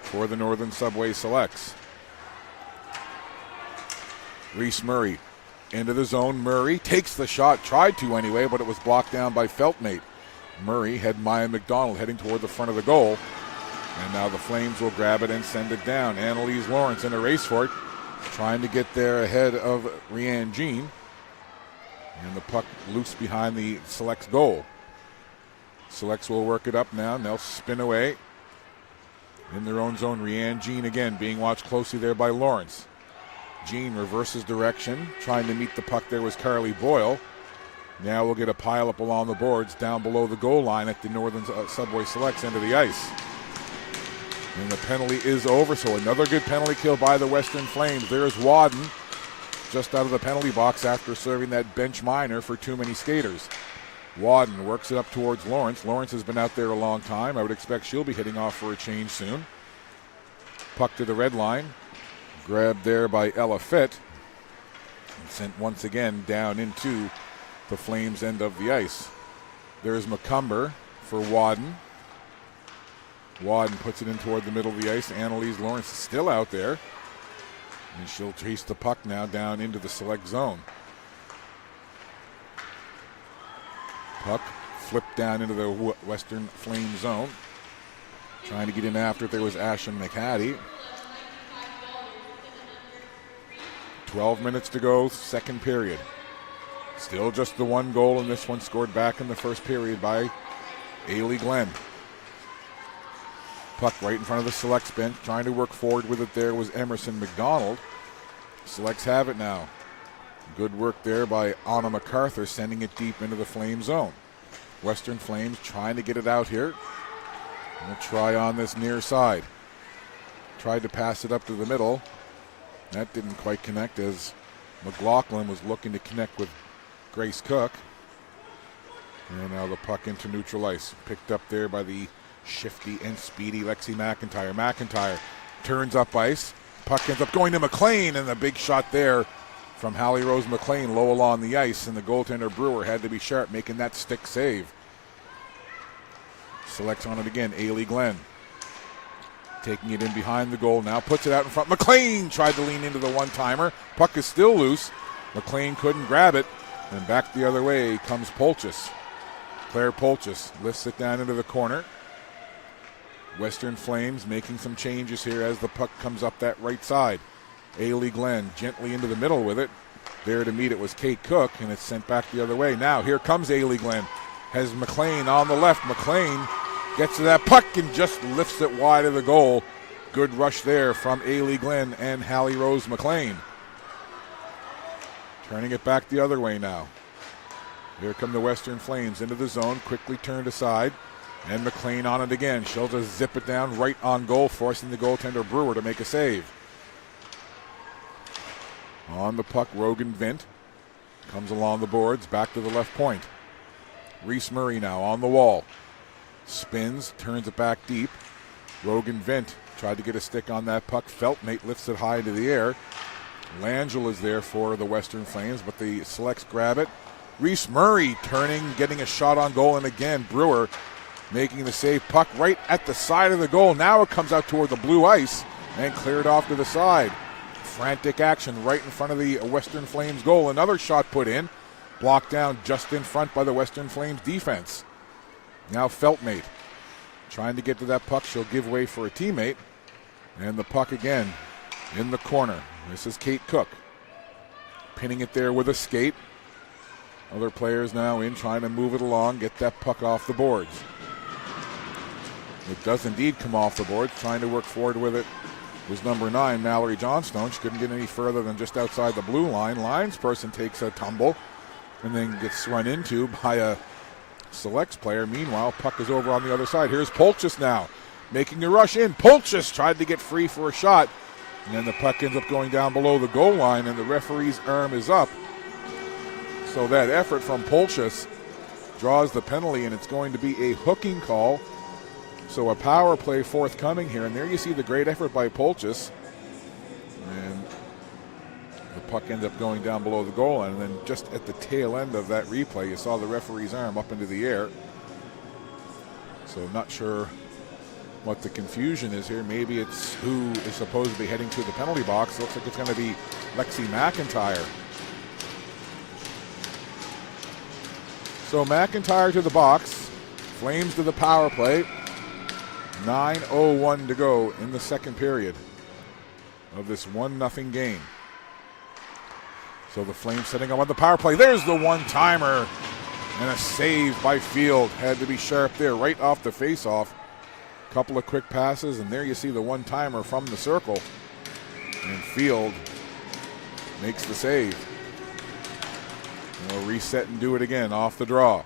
for the Northern Subway Selects. Reese Murray into the zone. Murray takes the shot, tried to anyway, but it was blocked down by Feltmate. Murray had Maya McDonald heading toward the front of the goal. And now the Flames will grab it and send it down. Annalise Lawrence in a race for it, trying to get there ahead of Rianne Jean. And the puck loose behind the Selects goal. Selects will work it up now, and they'll spin away. In their own zone, Rianne Jean again being watched closely there by Lawrence. Jean reverses direction. Trying to meet the puck there was Carly Boyle. Now we'll get a pile up along the boards down below the goal line at the Northern Subway Selects end of the ice. And the penalty is over, so another good penalty kill by the Western Flames. There's Wadden just out of the penalty box after serving that bench minor for too many skaters. Wadden works it up towards Lawrence. Lawrence has been out there a long time. I would expect she'll be hitting off for a change soon. Puck to the red line. Grabbed there by Ella Fitt. And sent once again down into the Flames' end of the ice. There's McCumber for Wadden. Wadden puts it in toward the middle of the ice. Annalise Lawrence is still out there. And she'll chase the puck now down into the Select zone. Puck flipped down into the Western Flame zone. Trying to get in after it, there was Ashen McHattie. 12 minutes to go, second period. Still just the one goal, and this one scored back in the first period by Ailey Glenn. Puck right in front of the Selects bench. Trying to work forward with it there was Emerson McDonald. Selects have it now. Good work there by Anna MacArthur, sending it deep into the Flame zone. Western Flames trying to get it out here. We'll try on this near side. Tried to pass it up to the middle. That didn't quite connect as McLaughlin was looking to connect with Grace Cook. And now the puck into neutral ice. Picked up there by the shifty and speedy Lexi McIntyre. McIntyre turns up ice. Puck ends up going to McLean, and the big shot there from Hallie Rose McLean low along the ice, and the goaltender Brewer had to be sharp, making that stick save. Selects on it again, Ailey Glenn. Taking it in behind the goal now, puts it out in front. McLean tried to lean into the one-timer. Puck is still loose. McLean couldn't grab it, and back the other way comes Polchis. Claire Polchis lifts it down into the corner. Western Flames making some changes here as the puck comes up that right side. Ailey Glenn gently into the middle with it. There to meet it was Kate Cook, and it's sent back the other way. Now here comes Ailey Glenn. Has McLean on the left. McLean gets to that puck and just lifts it wide of the goal. Good rush there from Ailey Glenn and Hallie Rose McLean. Turning it back the other way now. Here come the Western Flames into the zone, quickly turned aside. And McLean on it again. She'll just zip it down right on goal, forcing the goaltender Brewer to make a save. On the puck, Rogan Vint comes along the boards, back to the left point. Reese Murray now on the wall. Spins, turns it back deep. Rogan Vint tried to get a stick on that puck. Feltmate lifts it high into the air. Langell is there for the Western Flames, but the Selects grab it. Reese Murray turning, getting a shot on goal, and again, Brewer making the save. Puck right at the side of the goal. Now it comes out toward the blue ice and cleared off to the side. Frantic action right in front of the Western Flames goal. Another shot put in. Blocked down just in front by the Western Flames defense. Now Feltmate trying to get to that puck. She'll give way for a teammate. And the puck again in the corner. This is Kate Cook. Pinning it there with a skate. Other players now in trying to move it along, get that puck off the boards. It does indeed come off the boards. Trying to work forward with it was number 9, Mallory Johnstone. She couldn't get any further than just outside the blue line. Linesperson takes a tumble and then gets run into by a Selects player. Meanwhile, puck is over on the other side. Here's Polchis now making a rush in. Polchis tried to get free for a shot, and then the puck ends up going down below the goal line, and the referee's arm is up. So that effort from Polchis draws the penalty, and it's going to be a hooking call. So a power play forthcoming here, and there you see the great effort by Polchis. And the puck ends up going down below the goal line, and then just at the tail end of that replay, you saw the referee's arm up into the air. So not sure what the confusion is here. Maybe it's who is supposed to be heading to the penalty box. It looks like it's going to be Lexi McIntyre. So McIntyre to the box. Flames to the power play. 9:01 to go in the second period of this 1-0 game. So the Flames setting up on the power play. There's the one-timer. And a save by Field. Had to be sharp there right off the face-off. Couple of quick passes, and there you see the one-timer from the circle. And Field makes the save. And we'll reset and do it again off the draw.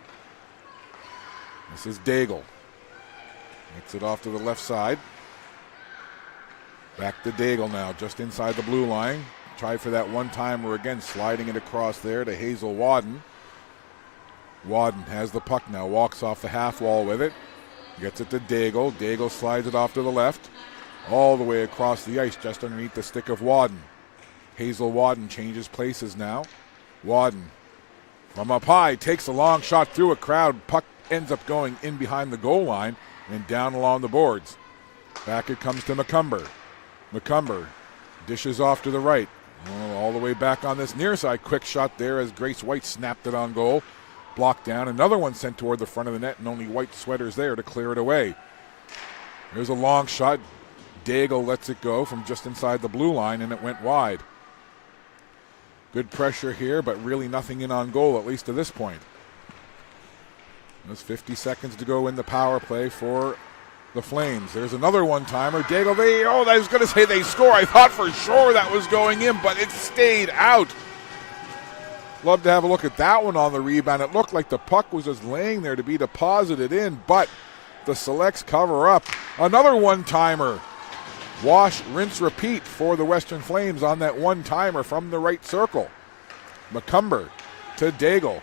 This is Daigle. Makes it off to the left side. Back to Daigle now, just inside the blue line. Tried for that one-timer again, sliding it across there to Hazel Wadden. Wadden has the puck now, walks off the half wall with it. Gets it to Daigle. Daigle slides it off to the left. All the way across the ice, just underneath the stick of Wadden. Hazel Wadden changes places now. Wadden from up high takes a long shot through a crowd. Puck ends up going in behind the goal line and down along the boards. Back it comes to McCumber. McCumber dishes off to the right. All the way back on this near side. Quick shot there as Grace White snapped it on goal. Blocked down. Another one sent toward the front of the net, and only White sweaters there to clear it away. There's a long shot. Daigle lets it go from just inside the blue line, and it went wide. Good pressure here, but really nothing in on goal, at least to this point. There's 50 seconds to go in the power play for the Flames. There's another one-timer. Daigle, I was going to say they score. I thought for sure that was going in, but it stayed out. Love to have a look at that one on the rebound. It looked like the puck was just laying there to be deposited in, but The Selects cover up. Another one-timer. Wash, rinse, repeat for the Western Flames on that one-timer from the right circle. McCumber to Daigle.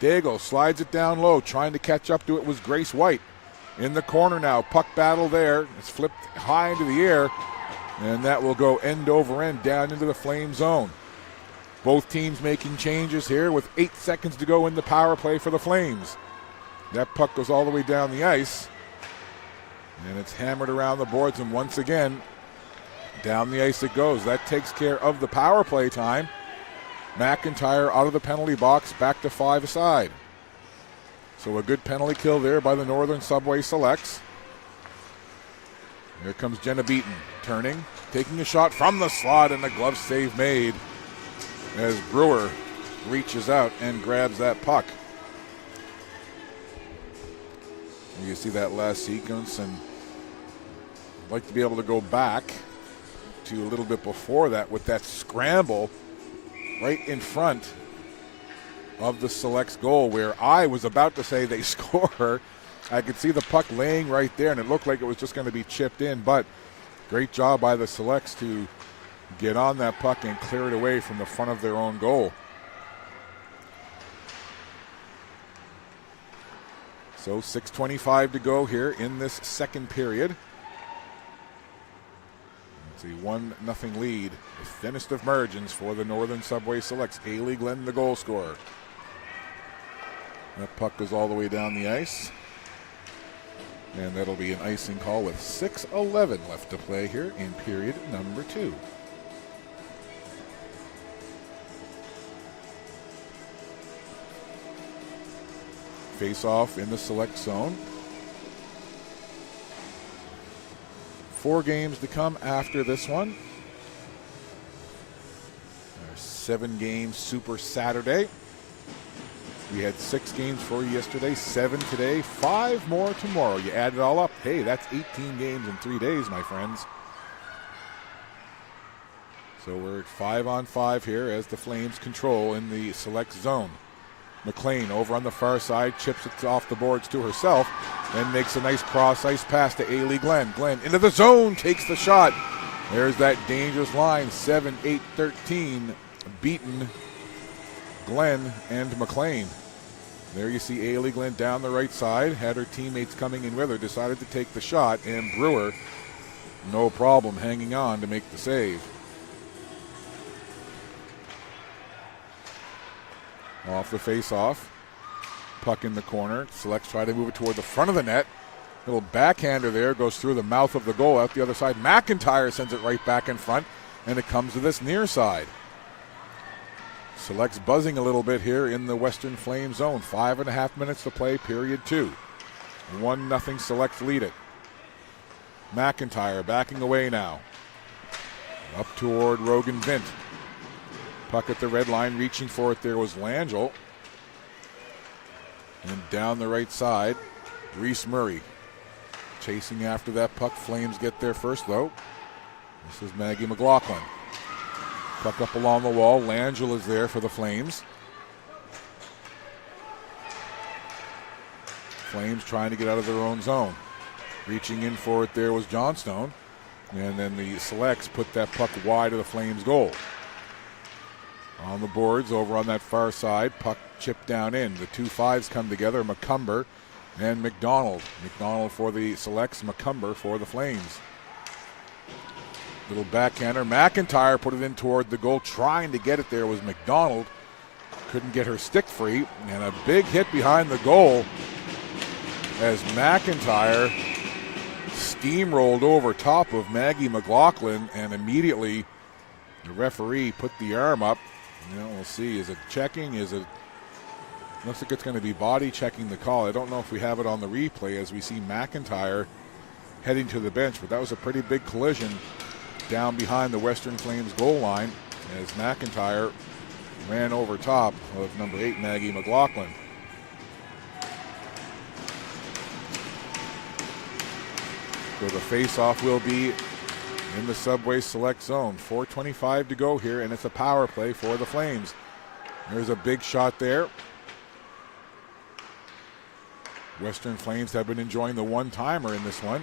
Daigle slides it down low. Trying to catch up to it was Grace White. In the corner now. Puck battle there. It's flipped high into the air. And that will go end over end down into the Flame zone. Both teams making changes here with 8 seconds to go in the power play for the Flames. That puck goes all the way down the ice. And it's hammered around the boards, and once again, down the ice it goes. That takes care of the power play time. McIntyre out of the penalty box, back to 5 aside. So a good penalty kill there by the Northern Subway Selects. Here comes Jenna Beaton, turning, taking a shot from the slot, and a glove save made as Brewer reaches out and grabs that puck. You see that last sequence, and I'd like to be able to go back to a little bit before that with that scramble right in front of the Selects goal, where I was about to say they score. I could see the puck laying right there, and it looked like it was just going to be chipped in, but great job by the Selects to get on that puck and clear it away from the front of their own goal. So 6:25 to go here in this second period. It's a 1-0 lead. The thinnest of margins for the Northern Subway Selects. Haley Glenn, the goal scorer. That puck goes all the way down the ice. And that'll be an icing call with 6:11 left to play here in period number 2. Face-off in the Select zone. 4 games to come after this one. Our 7-game Super Saturday. We had 6 games for you yesterday, 7 today, 5 more tomorrow. You add it all up, hey, that's 18 games in 3 days, my friends. So we're at 5-on-5 here as the Flames control in the Select zone. McLean over on the far side, chips it off the boards to herself, and makes a nice cross-ice pass to Ailey Glenn. Glenn into the zone, takes the shot. There's that dangerous line, 7-8-13, Beaton, Glenn, and McLean. There you see Ailey Glenn down the right side, had her teammates coming in with her, decided to take the shot, and Brewer, no problem, hanging on to make the save. Off the face-off. Puck in the corner. Selects try to move it toward the front of the net. Little backhander there. Goes through the mouth of the goal. Out the other side. McIntyre sends it right back in front. And it comes to this near side. Selects buzzing a little bit here in the Western Flame zone. 5.5 minutes to play, period 2. 1-0 Selects lead it. McIntyre backing away now. Up toward Rogan Vint. Puck at the red line, reaching for it there was Langell. And down the right side, Reese Murray. Chasing after that puck. Flames get there first, though. This is Maggie McLaughlin. Puck up along the wall. Langell is there for the Flames. Flames trying to get out of their own zone. Reaching in for it there was Johnstone. And then the Selects put that puck wide of the Flames' goal. On the boards over on that far side, puck chipped down in. The 2 5s come together, McCumber and McDonald. McDonald for the Selects, McCumber for the Flames. Little backhander. McIntyre put it in toward the goal. Trying to get it there was McDonald. Couldn't get her stick free. And a big hit behind the goal as McIntyre steamrolled over top of Maggie McLaughlin, and immediately the referee put the arm up. You know, we'll see. Is it checking? Is it? Looks like it's going to be body checking the call. I don't know if we have it on the replay as we see McIntyre heading to the bench, but that was a pretty big collision down behind the Western Flames goal line as McIntyre ran over top of number 8, Maggie McLaughlin. So the face-off will be in the Subway Select zone. 4:25 to go here, and it's a power play for the Flames. There's a big shot there. Western Flames have been enjoying the one-timer in this one.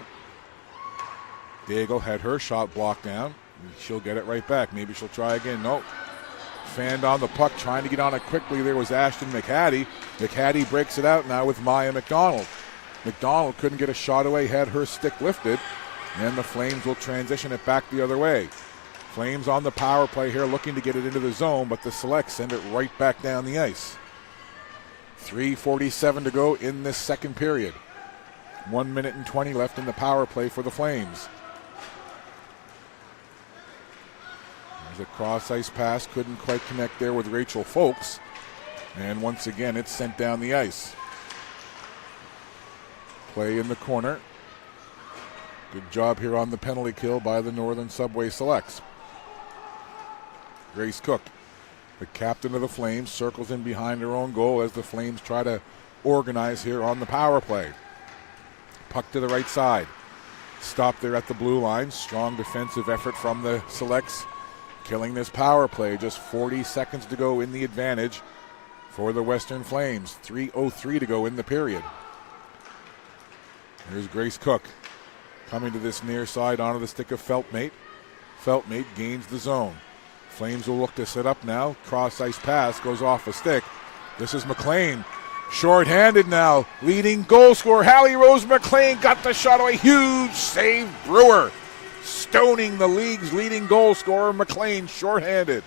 Daigle had her shot blocked down. She'll get it right back. Maybe she'll try again. Nope. Fanned on the puck, trying to get on it quickly. There was Ashton McHattie. McHattie breaks it out now with Maya McDonald. McDonald couldn't get a shot away, had her stick lifted, and the Flames will transition it back the other way. Flames on the power play here, looking to get it into the zone, but the Selects send it right back down the ice. 3:47 to go in this second period. 1 minute and 20 left in the power play for the Flames. There's a cross-ice pass, couldn't quite connect there with Rachel Folks, and once again it's sent down the ice. Play in the corner. Good job here on the penalty kill by the Northern Subway Selects. Grace Cook, the captain of the Flames, circles in behind her own goal as the Flames try to organize here on the power play. Puck to the right side. Stop there at the blue line. Strong defensive effort from the Selects, killing this power play. Just 40 seconds to go in the advantage for the Western Flames. 3:03 to go in the period. Here's Grace Cook coming to this near side onto the stick of Feltmate. Feltmate gains the zone. Flames will look to set up now. Cross-ice pass goes off a stick. This is McLean. Short-handed now. Leading goal scorer Hallie Rose McLean got the shot away. Huge save, Brewer. Stoning the league's leading goal scorer McLean short-handed.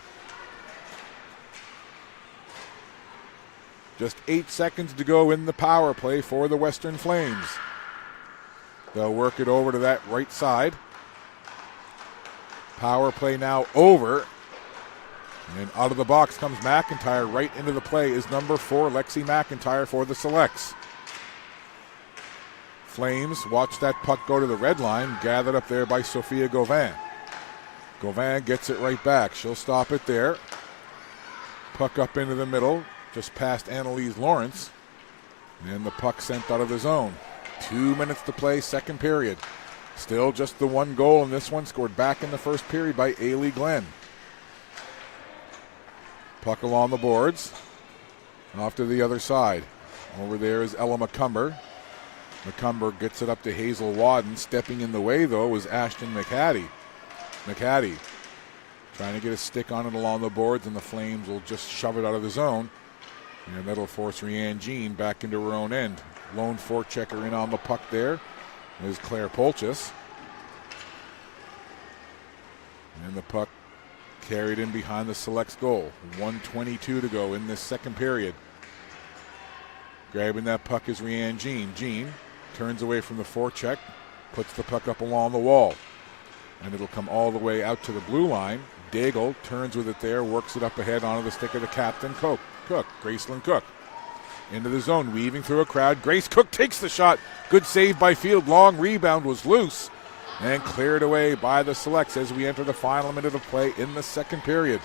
Just 8 seconds to go in the power play for the Western Flames. They'll work it over to that right side. Power play now over. And out of the box comes McIntyre. Right into the play is number 4, Lexi McIntyre for the Selects. Flames watch that puck go to the red line, gathered up there by Sophia Gauvin. Gauvin gets it right back. She'll stop it there. Puck up into the middle, just past Annalise Lawrence. And the puck sent out of the zone. 2 minutes to play, second period. Still just the one goal in this one, scored back in the first period by Ailey Glenn. Puck along the boards. Off to the other side. Over there is Ella McCumber. McCumber gets it up to Hazel Wadden. Stepping in the way, though, was Ashton McHattie. McHattie trying to get a stick on it along the boards, and the Flames will just shove it out of the zone. And that'll force Rianne Jean back into her own end. Lone forechecker in on the puck there is Claire Polchis. And the puck carried in behind the Selects goal. 1:22 to go in this second period. Grabbing that puck is Rianne Jean. Jean turns away from the forecheck, puts the puck up along the wall. And it'll come all the way out to the blue line. Daigle turns with it there, works it up ahead onto the stick of the captain, Cook, Gracelyn Cook. Into the zone, weaving through a crowd. Grace Cook takes the shot. Good save by Field. Long rebound was loose and cleared away by the Selects as we enter the final minute of play in the second period.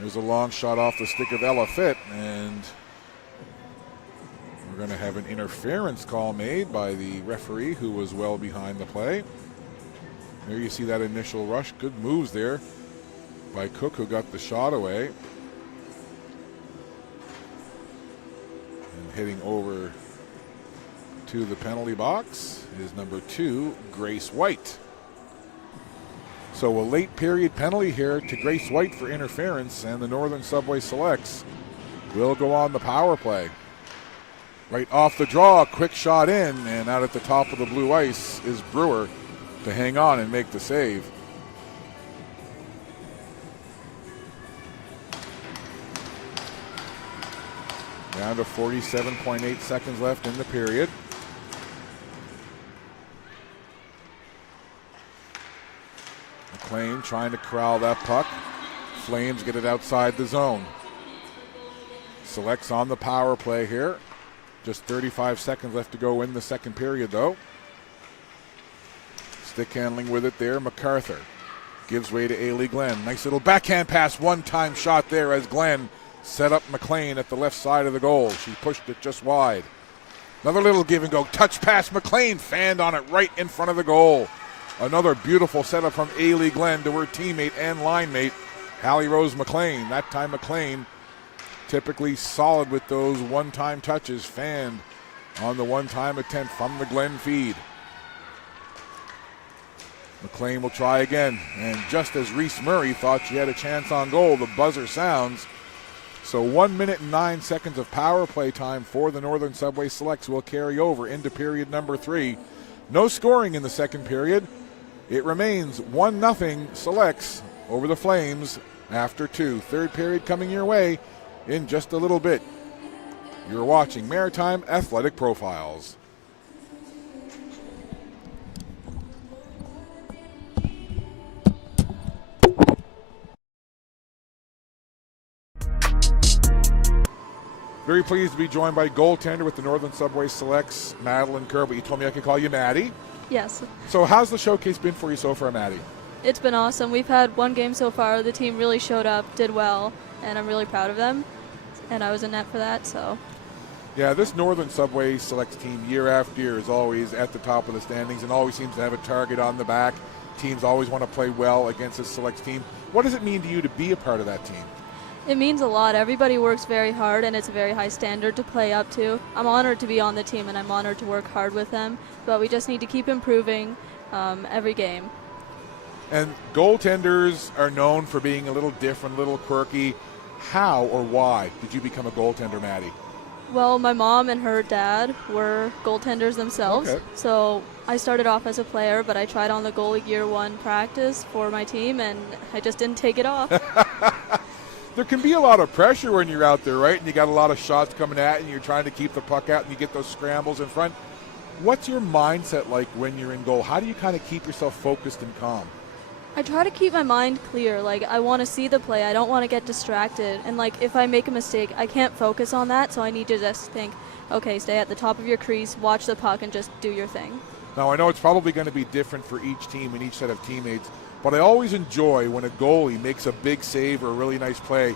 There's a long shot off the stick of Ella Fitt, and we're going to have an interference call made by the referee, who was well behind the play. There you see that initial rush. Good moves there by Cook, who got the shot away. Heading over to the penalty box is number 2, Grace White. So a late period penalty here to Grace White for interference, and the Northern Subway Selects will go on the power play. Right off the draw, a quick shot in, and out at the top of the blue ice is Brewer to hang on and make the save. Down to 47.8 seconds left in the period. McLean trying to corral that puck. Flames get it outside the zone. Selects on the power play here. Just 35 seconds left to go in the second period, though. Stick handling with it there. MacArthur gives way to Ailey Glenn. Nice little backhand pass, one-time shot there as Glenn set up McLean at the left side of the goal. She pushed it just wide. Another little give and go. Touch pass. McLean fanned on it right in front of the goal. Another beautiful setup from Ailey Glenn to her teammate and line mate, Hallie Rose McLean. That time McLean, typically solid with those one-time touches, fanned on the one-time attempt from the Glen feed. McLean will try again, and just as Reese Murray thought she had a chance on goal, the buzzer sounds. So 1 minute and 9 seconds of power play time for the Northern Subway Selects will carry over into period number 3. No scoring in the second period. It remains 1-0 Selects over the Flames after 2. Third period coming your way in just a little bit. You're watching Maritime Athletic Profiles. Very pleased to be joined by goaltender with the Northern Subway Selects, Madeline Kerr, but you told me I could call you Maddie. Yes. So how's the showcase been for you so far, Maddie? It's been awesome. We've had one game so far. The team really showed up, did well, and I'm really proud of them. And I was in net for that, so. Yeah, this Northern Subway Selects team year after year is always at the top of the standings and always seems to have a target on the back. Teams always want to play well against this Selects team. What does it mean to you to be a part of that team? It means a lot. Everybody works very hard, and it's a very high standard to play up to. I'm honored to be on the team, and I'm honored to work hard with them. But we just need to keep improving every game. And goaltenders are known for being a little different, a little quirky. How or why did you become a goaltender, Maddie? Well, my mom and her dad were goaltenders themselves. Okay. So I started off as a player, but I tried on the goalie year 1 practice for my team, and I just didn't take it off. There can be a lot of pressure when you're out there, right? And you got a lot of shots coming at you, and you're trying to keep the puck out, and you get those scrambles in front. What's your mindset like when you're in goal? How do you kind of keep yourself focused and calm? I try to keep my mind clear. Like, I want to see the play. I don't want to get distracted. And, like, if I make a mistake, I can't focus on that, so I need to just think, okay, stay at the top of your crease, watch the puck, and just do your thing. Now, I know it's probably going to be different for each team and each set of teammates, but I always enjoy when a goalie makes a big save or a really nice play.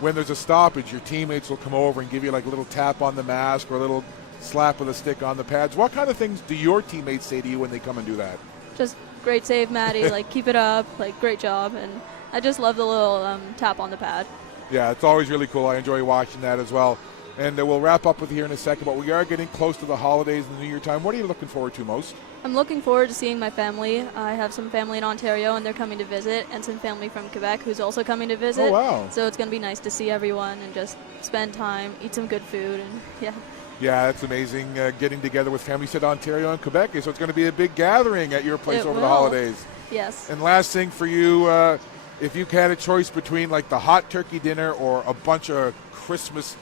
When there's a stoppage, your teammates will come over and give you like a little tap on the mask or a little slap with a stick on the pads. What kind of things do your teammates say to you when they come and do that? Just great save, Maddie. Like, keep it up. Like, great job. And I just love the little tap on the pad. Yeah, it's always really cool. I enjoy watching that as well. And we'll wrap up with you here in a second, but we are getting close to the holidays and the New Year time. What are you looking forward to most? I'm looking forward to seeing my family. I have some family in Ontario, and they're coming to visit, and some family from Quebec who's also coming to visit. Oh, wow. So it's going to be nice to see everyone and just spend time, eat some good food, and yeah. Yeah, it's amazing getting together with family. You said Ontario and Quebec, so it's going to be a big gathering at your place over the holidays. Yes. And last thing for you, if you had a choice between like the hot turkey dinner or a bunch of Christmas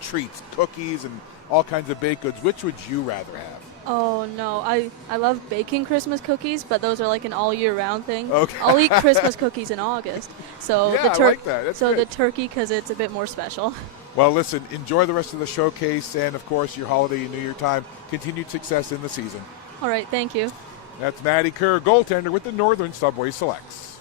treats, cookies and all kinds of baked goods, which would you rather have? Oh, no. I love baking Christmas cookies, but those are like an all year round thing. Okay. I'll eat Christmas cookies in August. So yeah, I like that. That's good. the turkey, because it's a bit more special. Well, listen, enjoy the rest of the showcase and, of course, your holiday and New Year time. Continued success in the season. All right, thank you. That's Maddie Kerr, goaltender with the Northern Subway Selects.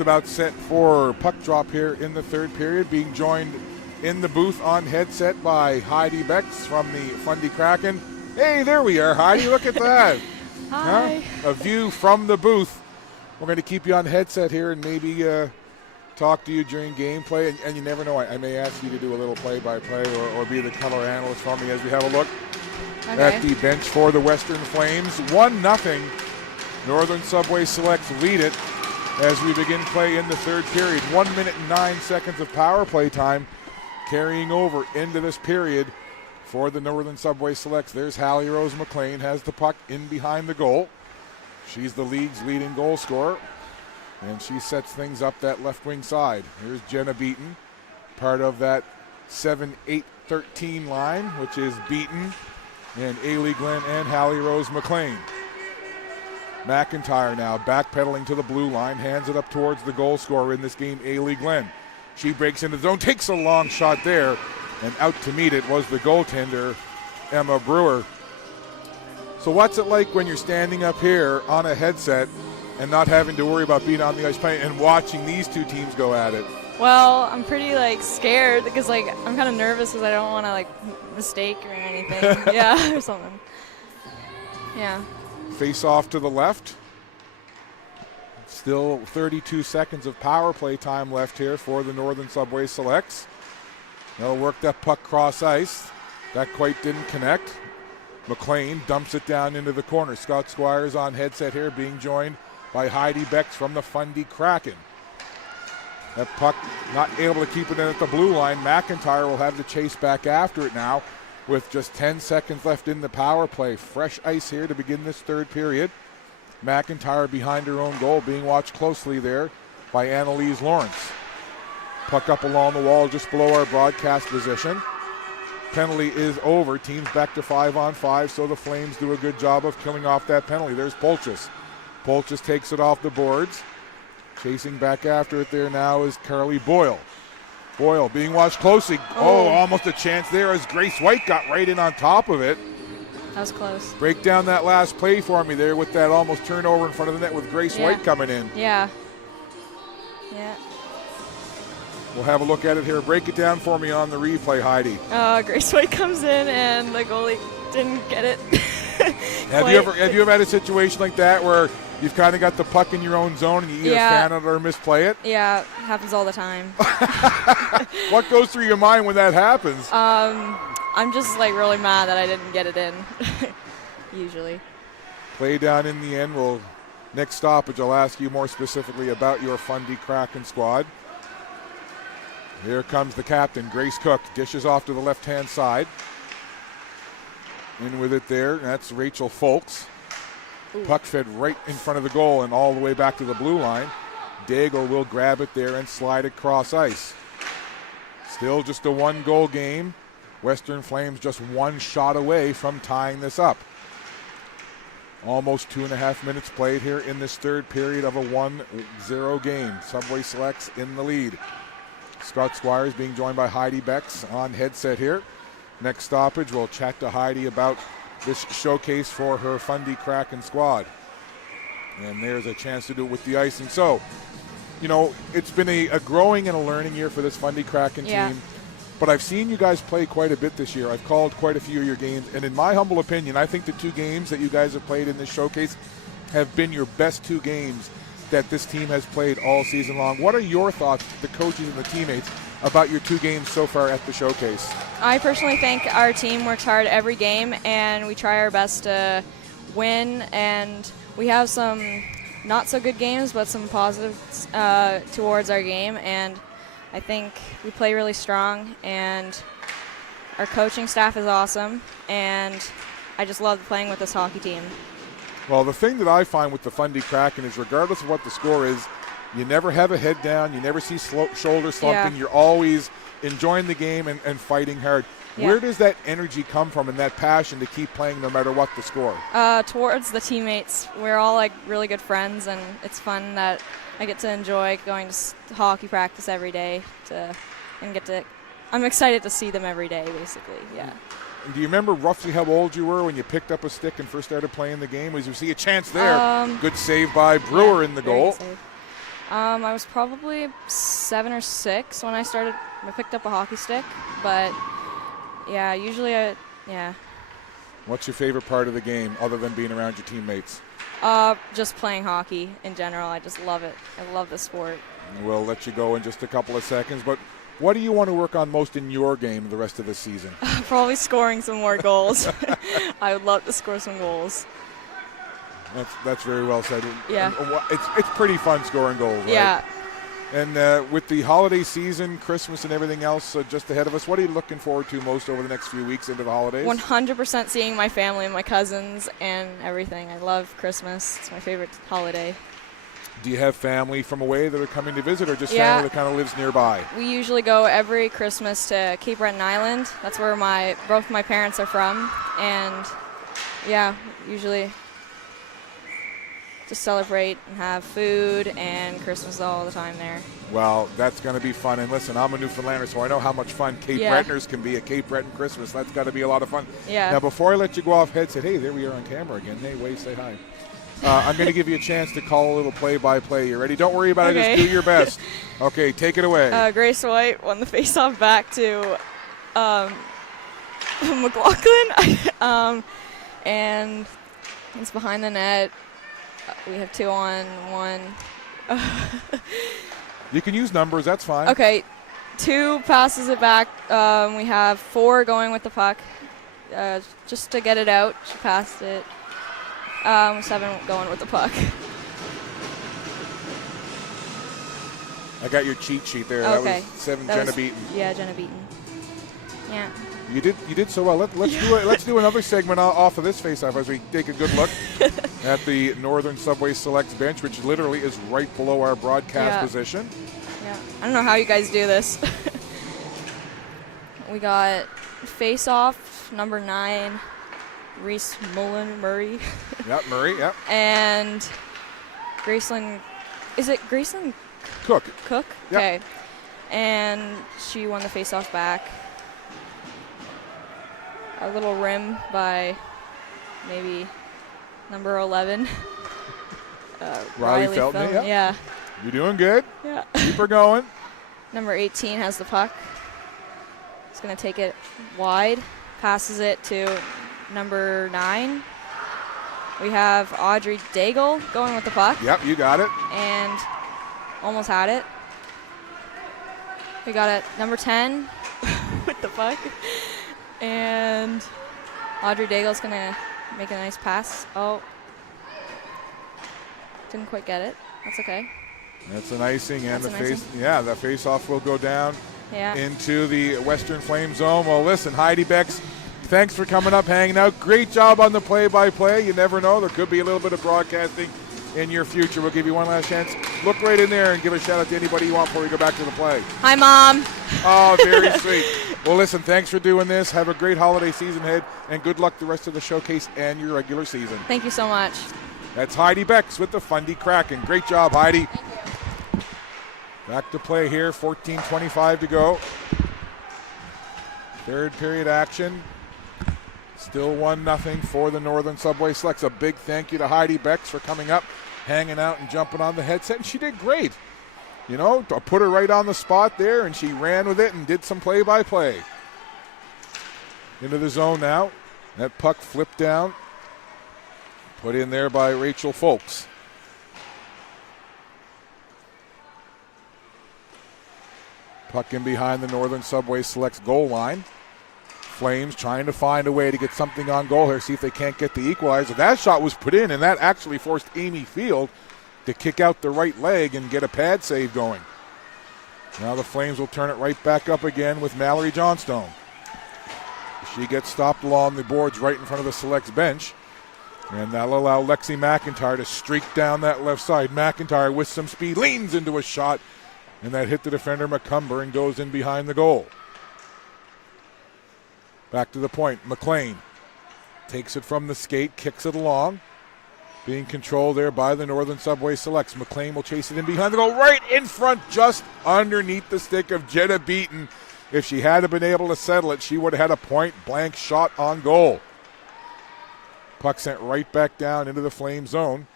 just about set for puck drop here in the third period, being joined in the booth on headset by Heidi Becks from the Fundy Kraken. Hey, there we are, Heidi. Look at that. Hi. A view from the booth. We're going to keep you on headset here and maybe talk to you during gameplay. And you never know, I may ask you to do a little play-by-play or be the color analyst for me as we have a look at the bench for the Western Flames. 1-0. Northern Subway Selects lead it as we begin play in the third period. 1 minute and 9 seconds of power play time carrying over into this period for the Northern Subway Selects. There's Hallie Rose McLean, has the puck in behind the goal. She's the league's leading goal scorer, and she sets things up that left wing side. Here's Jenna Beaton, part of that 7-8-13 line, which is Beaton and Ailey Glenn and Hallie Rose McLean. McIntyre now backpedaling to the blue line, hands it up towards the goal scorer in this game, Ailey Glenn. She breaks into the zone, takes a long shot there, and out to meet it was the goaltender, Emma Brewer. So what's it like when you're standing up here on a headset and not having to worry about being on the ice playing and watching these two teams go at it? Well, I'm pretty scared because I'm kind of nervous because I don't want to mistake or anything. Yeah, or something. Yeah. Face off to the left. Still 32 seconds of power play time left here for the Northern Subway Selects. They'll work that puck cross ice. That quite didn't connect. McLean dumps it down into the corner. Scott Squires on headset here, being joined by Heidi Becks from the Fundy Kraken. That puck not able to keep it in at the blue line. McIntyre will have to chase back after it now with just 10 seconds left in the power play. Fresh ice here to begin this third period. McIntyre behind her own goal, being watched closely there by Annalise Lawrence. Puck up along the wall just below our broadcast position. Penalty is over. Teams back to 5-on-5, so the Flames do a good job of killing off that penalty. There's Polchis. Polchis takes it off the boards. Chasing back after it there now is Carly Boyle. Boyle being watched closely. Oh, almost a chance there as Grace White got right in on top of it. That was close. Break down that last play for me there with that almost turnover in front of the net with Grace White coming in. Yeah. Yeah. We'll have a look at it here. Break it down for me on the replay, Heidi. Grace White comes in and the goalie didn't get it. Have you ever had a situation like that where you've kind of got the puck in your own zone and you either fan it or misplay it? Yeah, happens all the time. What goes through your mind when that happens? I'm just really mad that I didn't get it in. Usually. Play down in the end. Next stoppage, I'll ask you more specifically about your Fundy Kraken squad. Here comes the captain, Grace Cook. Dishes off to the left-hand side. In with it there, that's Rachel Folks. Ooh. Puck fed right in front of the goal and all the way back to the blue line. Daigle will grab it there and slide it cross ice. Still just a one-goal game. Western Flames just one shot away from tying this up. Almost 2.5 minutes played here in this third period of a 1-0 game. Subway Selects in the lead. Scott Squires being joined by Heidi Becks on headset here. Next stoppage, we'll chat to Heidi about this showcase for her Fundy Kraken squad. And there's a chance to do it with the icing. So, it's been a growing and a learning year for this Fundy Kraken team. But I've seen you guys play quite a bit this year. I've called quite a few of your games. And in my humble opinion, I think the two games that you guys have played in this showcase have been your best two games that this team has played all season long. What are your thoughts, the coaches and the teammates, about your two games so far at the showcase? I personally think our team works hard every game, and we try our best to win. And we have some not so good games, but some positives towards our game. And I think we play really strong, and our coaching staff is awesome. And I just love playing with this hockey team. Well, the thing that I find with the Fundy Kraken is regardless of what the score is, you never have a head down. You never see shoulder slumping. Yeah. You're always enjoying the game and fighting hard. Yeah. Where does that energy come from and that passion to keep playing no matter what the score? Towards the teammates. We're all really good friends, and it's fun that I get to enjoy going to hockey practice every day I'm excited to see them every day, basically. Yeah. Do you remember roughly how old you were when you picked up a stick and first started playing the game? Was you see a chance there? Good save by Brewer in the goal. I was probably 7 or 6 when I picked up a hockey stick, but yeah, usually yeah. What's your favorite part of the game other than being around your teammates? Just playing hockey in general. I just love it. I love the sport. We'll let you go in just a couple of seconds, but what do you want to work on most in your game the rest of the season? Probably scoring some more goals. I would love to score some goals. That's very well said. Yeah. It's pretty fun scoring goals, right? Yeah. And with the holiday season, Christmas and everything else just ahead of us, what are you looking forward to most over the next few weeks into the holidays? 100% seeing my family and my cousins and everything. I love Christmas. It's my favorite holiday. Do you have family from away that are coming to visit, or just Yeah. family that kind of lives nearby? We usually go every Christmas to Cape Breton Island. That's where both my parents are from. And yeah, usually just celebrate and have food and Christmas all the time there. Well, that's going to be fun. And listen, I'm a Newfoundlander, so I know how much fun Cape Yeah. Bretoners can be at Cape Breton Christmas. That's got to be a lot of fun. Yeah. Now, before I let you go off headset, hey, there we are on camera again. Hey, wave, say hi. I'm going to give you a chance to call a little play-by-play. You ready? Don't worry about it. Okay. Just do your best. Okay, take it away. Grace White won the face-off back to McLaughlin. And it's behind the net. We have 2-on-1. You can use numbers. That's fine. Okay, 2 passes it back. We have 4 going with the puck. Just to get it out, she passed it. 7 going with the puck. I got your cheat sheet there. Okay. That was 7 That Jenna was- Beaton. Yeah, Jenna Beaton. Yeah. You did so well. Let's do another segment off of this face-off as we take a good look at the Northern Subway Selects bench, which literally is right below our broadcast Yeah. position. Yeah. I don't know how you guys do this. We got face-off, number 9, Reese Mullen-Murray. Yep, Murray. Yep. And Graceland, is it Graceland Cook. Cook? Yep. Okay. And she won the face-off back. A little rim by maybe number 11. Riley Felton, Felton, yep. yeah. You're doing good. Yeah. Keep her going. Number 18 has the puck. He's going to take it wide. Passes it to number 9. We have Audrey Daigle going with the puck. Yep, you got it. And almost had it. We got it, number 10 with the puck. And Audrey Daigle's going to make a nice pass. Oh. Didn't quite get it. That's okay. That's an icing, and That's the an face. icing. Yeah, the face-off will go down Yeah. into the Western Flame zone. Well, listen, Heidi Becks, thanks for coming up, hanging out. Great job on the play-by-play. You never know. There could be a little bit of broadcasting in your future. We'll give you one last chance. Look right in there and give a shout-out to anybody you want before we go back to the play. Hi, Mom. Oh, very sweet. Well, listen, thanks for doing this. Have a great holiday season ahead, and good luck the rest of the showcase and your regular season. Thank you so much. That's Heidi Becks with the Fundy Kraken. Great job, Heidi. Back to play here, 14:25 to go. Third period action. Still 1-0 for the Northern Subway Selects. A big thank you to Heidi Becks for coming up, hanging out, and jumping on the headset. And she did great. You know, I put her right on the spot there, and she ran with it and did some play-by-play. Into the zone now. That puck flipped down. Put in there by Rachel Folks. Puck in behind the Northern Subway Selects goal line. Flames trying to find a way to get something on goal here, see if they can't get the equalizer. That shot was put in, and that actually forced Amy Field to kick out the right leg and get a pad save going. Now the Flames will turn it right back up again with Mallory Johnstone. She gets stopped along the boards right in front of the Selects bench. And that'll allow Lexi McIntyre to streak down that left side. McIntyre with some speed leans into a shot, and that hit the defender McCumber and goes in behind the goal. Back to the point. McLean takes it from the skate, kicks it along. Being controlled there by the Northern Subway Selects. McLean will chase it in behind the goal, right in front, just underneath the stick of Jenna Beaton. If she had been able to settle it, she would have had a point-blank shot on goal. Puck sent right back down into the Flame zone.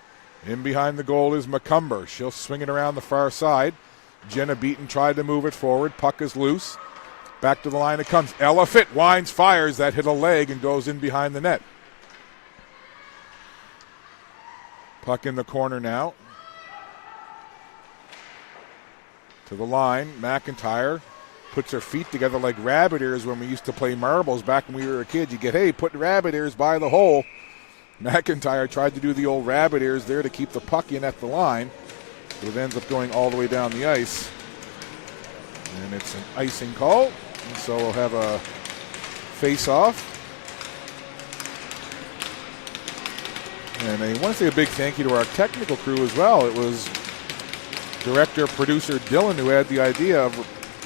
In behind the goal is McCumber. She'll swing it around the far side. Jenna Beaton tried to move it forward. Puck is loose. Back to the line it comes. Ella Fitt winds, fires. That hit a leg and goes in behind the net. Puck in the corner now. To the line, McIntyre puts her feet together like rabbit ears when we used to play marbles back when we were a kid. You get, hey, put rabbit ears by the hole. McIntyre tried to do the old rabbit ears there to keep the puck in at the line, but it ends up going all the way down the ice. And it's an icing call, and so we'll have a face-off. And I want to say a big thank you to our technical crew as well. It was director, producer Dylan who had the idea of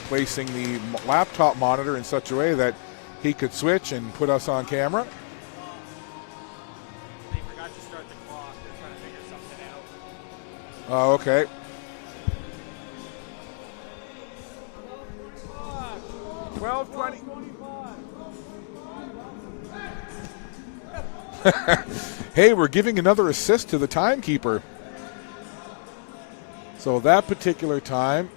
placing the laptop monitor in such a way that he could switch and put us on camera. They forgot to start the clock. They're trying to figure something out. Oh, okay. Hey, we're giving another assist to the timekeeper. So that particular time,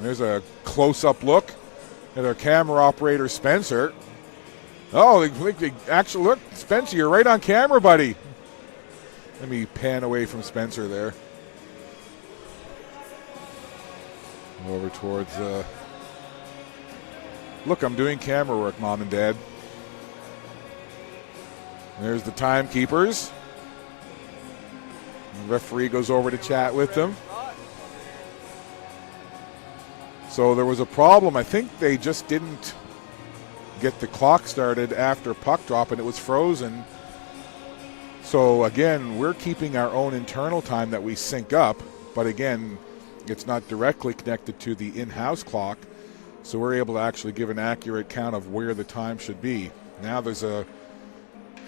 there's a close-up look at our camera operator, Spencer. Oh, actually, look, Spencer, you're right on camera, buddy. Let me pan away from Spencer there. Over towards, look, I'm doing camera work, Mom and Dad. There's the timekeepers. The referee goes over to chat with them. So there was a problem. I think they just didn't get the clock started after puck drop, and it was frozen. So again, we're keeping our own internal time that we sync up, but again, it's not directly connected to the in-house clock, so we're able to actually give an accurate count of where the time should be. Now there's a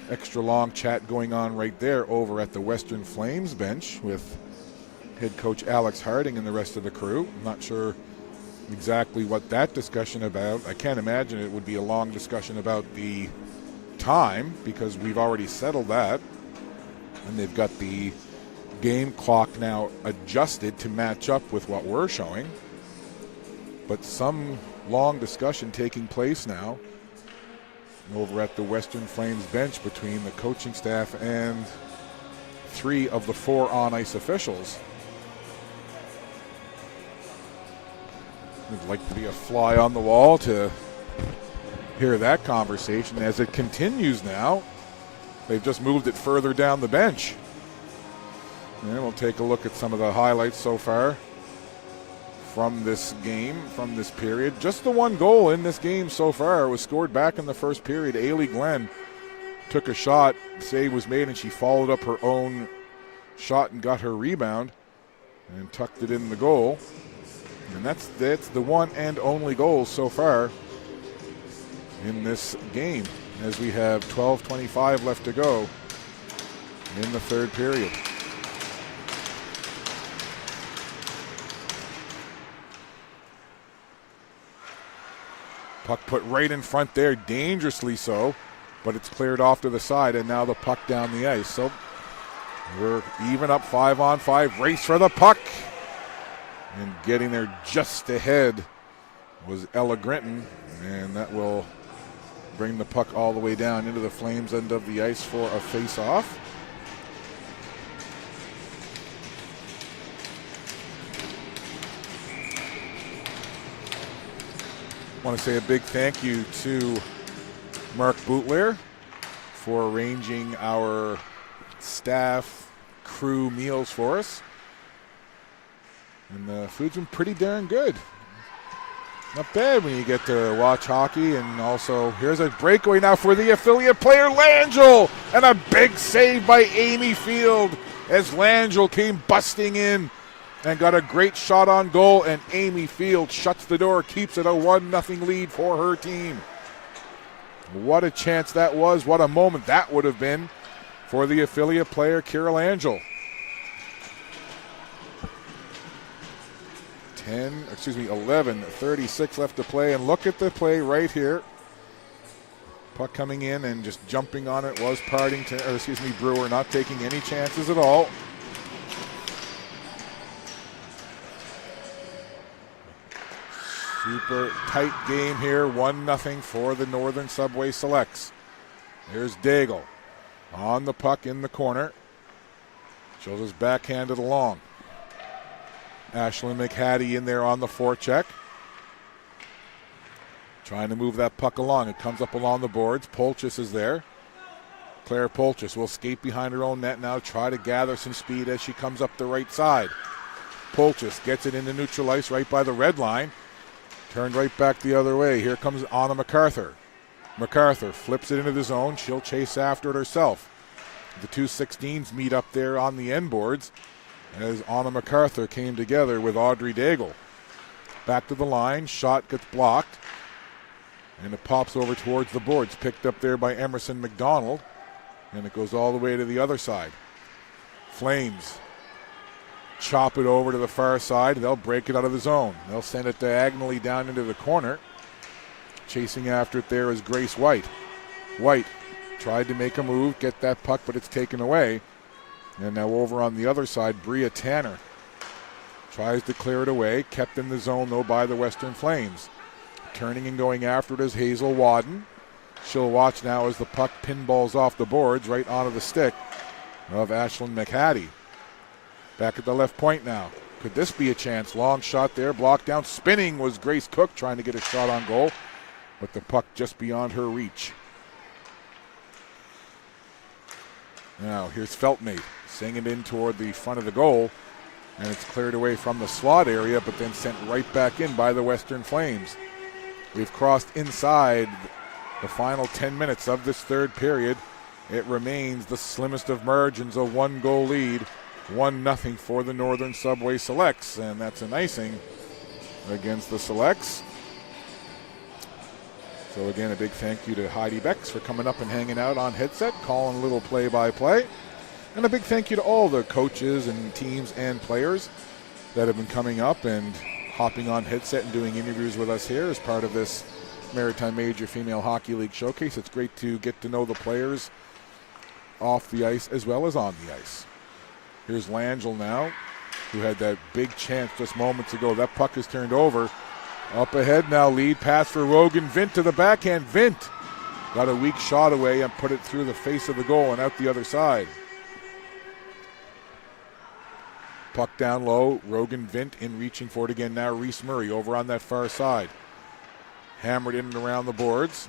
extra long chat going on right there over at the Western Flames bench with head coach Alex Harding and the rest of the crew. I'm not sure exactly what that discussion about. I can't imagine it would be a long discussion about the time because we've already settled that, and they've got the game clock now adjusted to match up with what we're showing. But some long discussion taking place now over at the Western Flames bench between the coaching staff and 3 of the 4 on-ice officials. It'd like to be a fly on the wall to hear that conversation as it continues now. They've just moved it further down the bench. And we'll take a look at some of the highlights so far from this game, from this period. Just the one goal in this game so far was scored back in the first period. Ailey Glenn took a shot, save was made, and she followed up her own shot and got her rebound and tucked it in the goal. And that's the one and only goal so far in this game as we have 12:25 left to go in the third period. Puck put right in front there, dangerously so, but it's cleared off to the side, and now the puck down the ice. So we're even up 5-on-5. Race for the puck. And getting there just ahead was Ella Grinton, and that will bring the puck all the way down into the Flames end of the ice for a face-off. I want to say a big thank you to Mark Bootler for arranging our staff crew meals for us. And the food's been pretty darn good. Not bad when you get to watch hockey. And also, here's a breakaway now for the affiliate player, Langell. And a big save by Amy Field as Langell came busting in and got a great shot on goal. And Amy Field shuts the door, keeps it a 1-0 lead for her team. What a chance that was. What a moment that would have been for the affiliate player, Kira Langell. 11:36 left to play, and look at the play right here. Puck coming in and just jumping on it was Brewer, not taking any chances at all. Super tight game here, 1-0 for the Northern Subway Selects. There's Daigle on the puck in the corner. She'll just backhand it along. Ashlyn McHattie in there on the forecheck. Trying to move that puck along. It comes up along the boards. Polchis is there. Claire Polchis will skate behind her own net now, try to gather some speed as she comes up the right side. Polchis gets it into neutral ice right by the red line. Turned right back the other way. Here comes Anna MacArthur. MacArthur flips it into the zone. She'll chase after it herself. The two 16s meet up there on the end boards as Anna MacArthur came together with Audrey Daigle. Back to the line. Shot gets blocked. And it pops over towards the boards. Picked up there by Emerson McDonald. And it goes all the way to the other side. Flames chop it over to the far side. They'll break it out of the zone. They'll send it diagonally down into the corner. Chasing after it there is Grace White. White tried to make a move, get that puck, but it's taken away. And now over on the other side, Bria Tanner tries to clear it away. Kept in the zone, though, by the Western Flames. Turning and going after it is Hazel Wadden. She'll watch now as the puck pinballs off the boards right onto the stick of Ashlyn McHattie. Back at the left point now. Could this be a chance? Long shot there, blocked down. Spinning was Grace Cook trying to get a shot on goal, but the puck just beyond her reach. Now here's Feltmate singing it in toward the front of the goal, and it's cleared away from the slot area, but then sent right back in by the Western Flames. We've crossed inside the final 10 minutes of this third period. It remains the slimmest of margins, a 1-goal lead, 1-0 for the Northern Subway Selects, and that's an icing against the Selects. So again, a big thank you to Heidi Becks for coming up and hanging out on headset, calling a little play-by-play. And a big thank you to all the coaches and teams and players that have been coming up and hopping on headset and doing interviews with us here as part of this Maritime Major Female Hockey League Showcase. It's great to get to know the players off the ice as well as on the ice. Here's Langell now, who had that big chance just moments ago. That puck is turned over. Up ahead now, lead pass for Rogan Vint to the backhand. Vint got a weak shot away and put it through the face of the goal and out the other side. Puck down low, Rogan Vint in reaching for it again now. Reese Murray over on that far side. Hammered in and around the boards.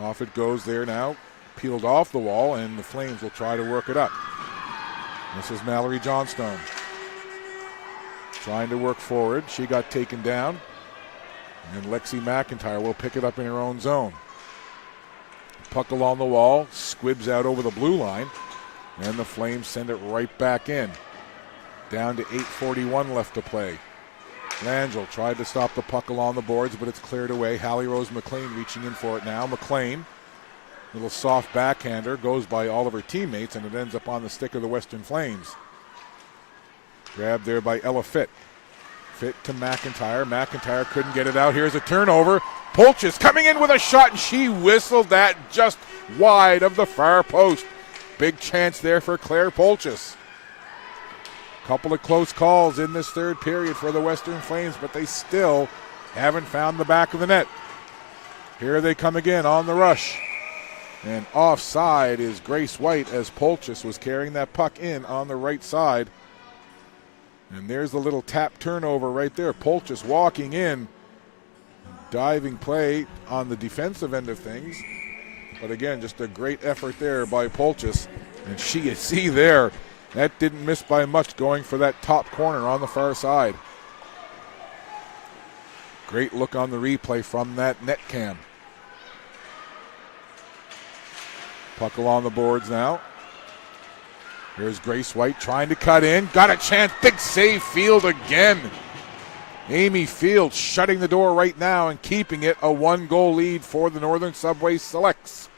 Off it goes there now. Peeled off the wall, and the Flames will try to work it up. This is Mallory Johnstone. Trying to work forward. She got taken down. And Lexi McIntyre will pick it up in her own zone. Puck along the wall. Squibs out over the blue line. And the Flames send it right back in. Down to 8:41 left to play. Langell tried to stop the puck along the boards, but it's cleared away. Hallie Rose McLean reaching in for it now. McLean, little soft backhander, goes by all of her teammates, and it ends up on the stick of the Western Flames. Grabbed there by Ella Fitt. Fitt to McIntyre. McIntyre couldn't get it out. Here's a turnover. Polchis coming in with a shot, and she whistled that just wide of the far post. Big chance there for Claire Polchis. Couple of close calls in this third period for the Western Flames, but they still haven't found the back of the net. Here they come again on the rush. And offside is Grace White as Polchis was carrying that puck in on the right side. And there's the little tap turnover right there. Polchis walking in. Diving play on the defensive end of things. But again, just a great effort there by Polchis. And you see there, that didn't miss by much, going for that top corner on the far side. Great look on the replay from that net cam. Puck along the boards now. Here's Grace White trying to cut in. Got a chance. Big save. Field again. Amy Field shutting the door right now and keeping it a 1-goal lead for the Northern Subway Selects.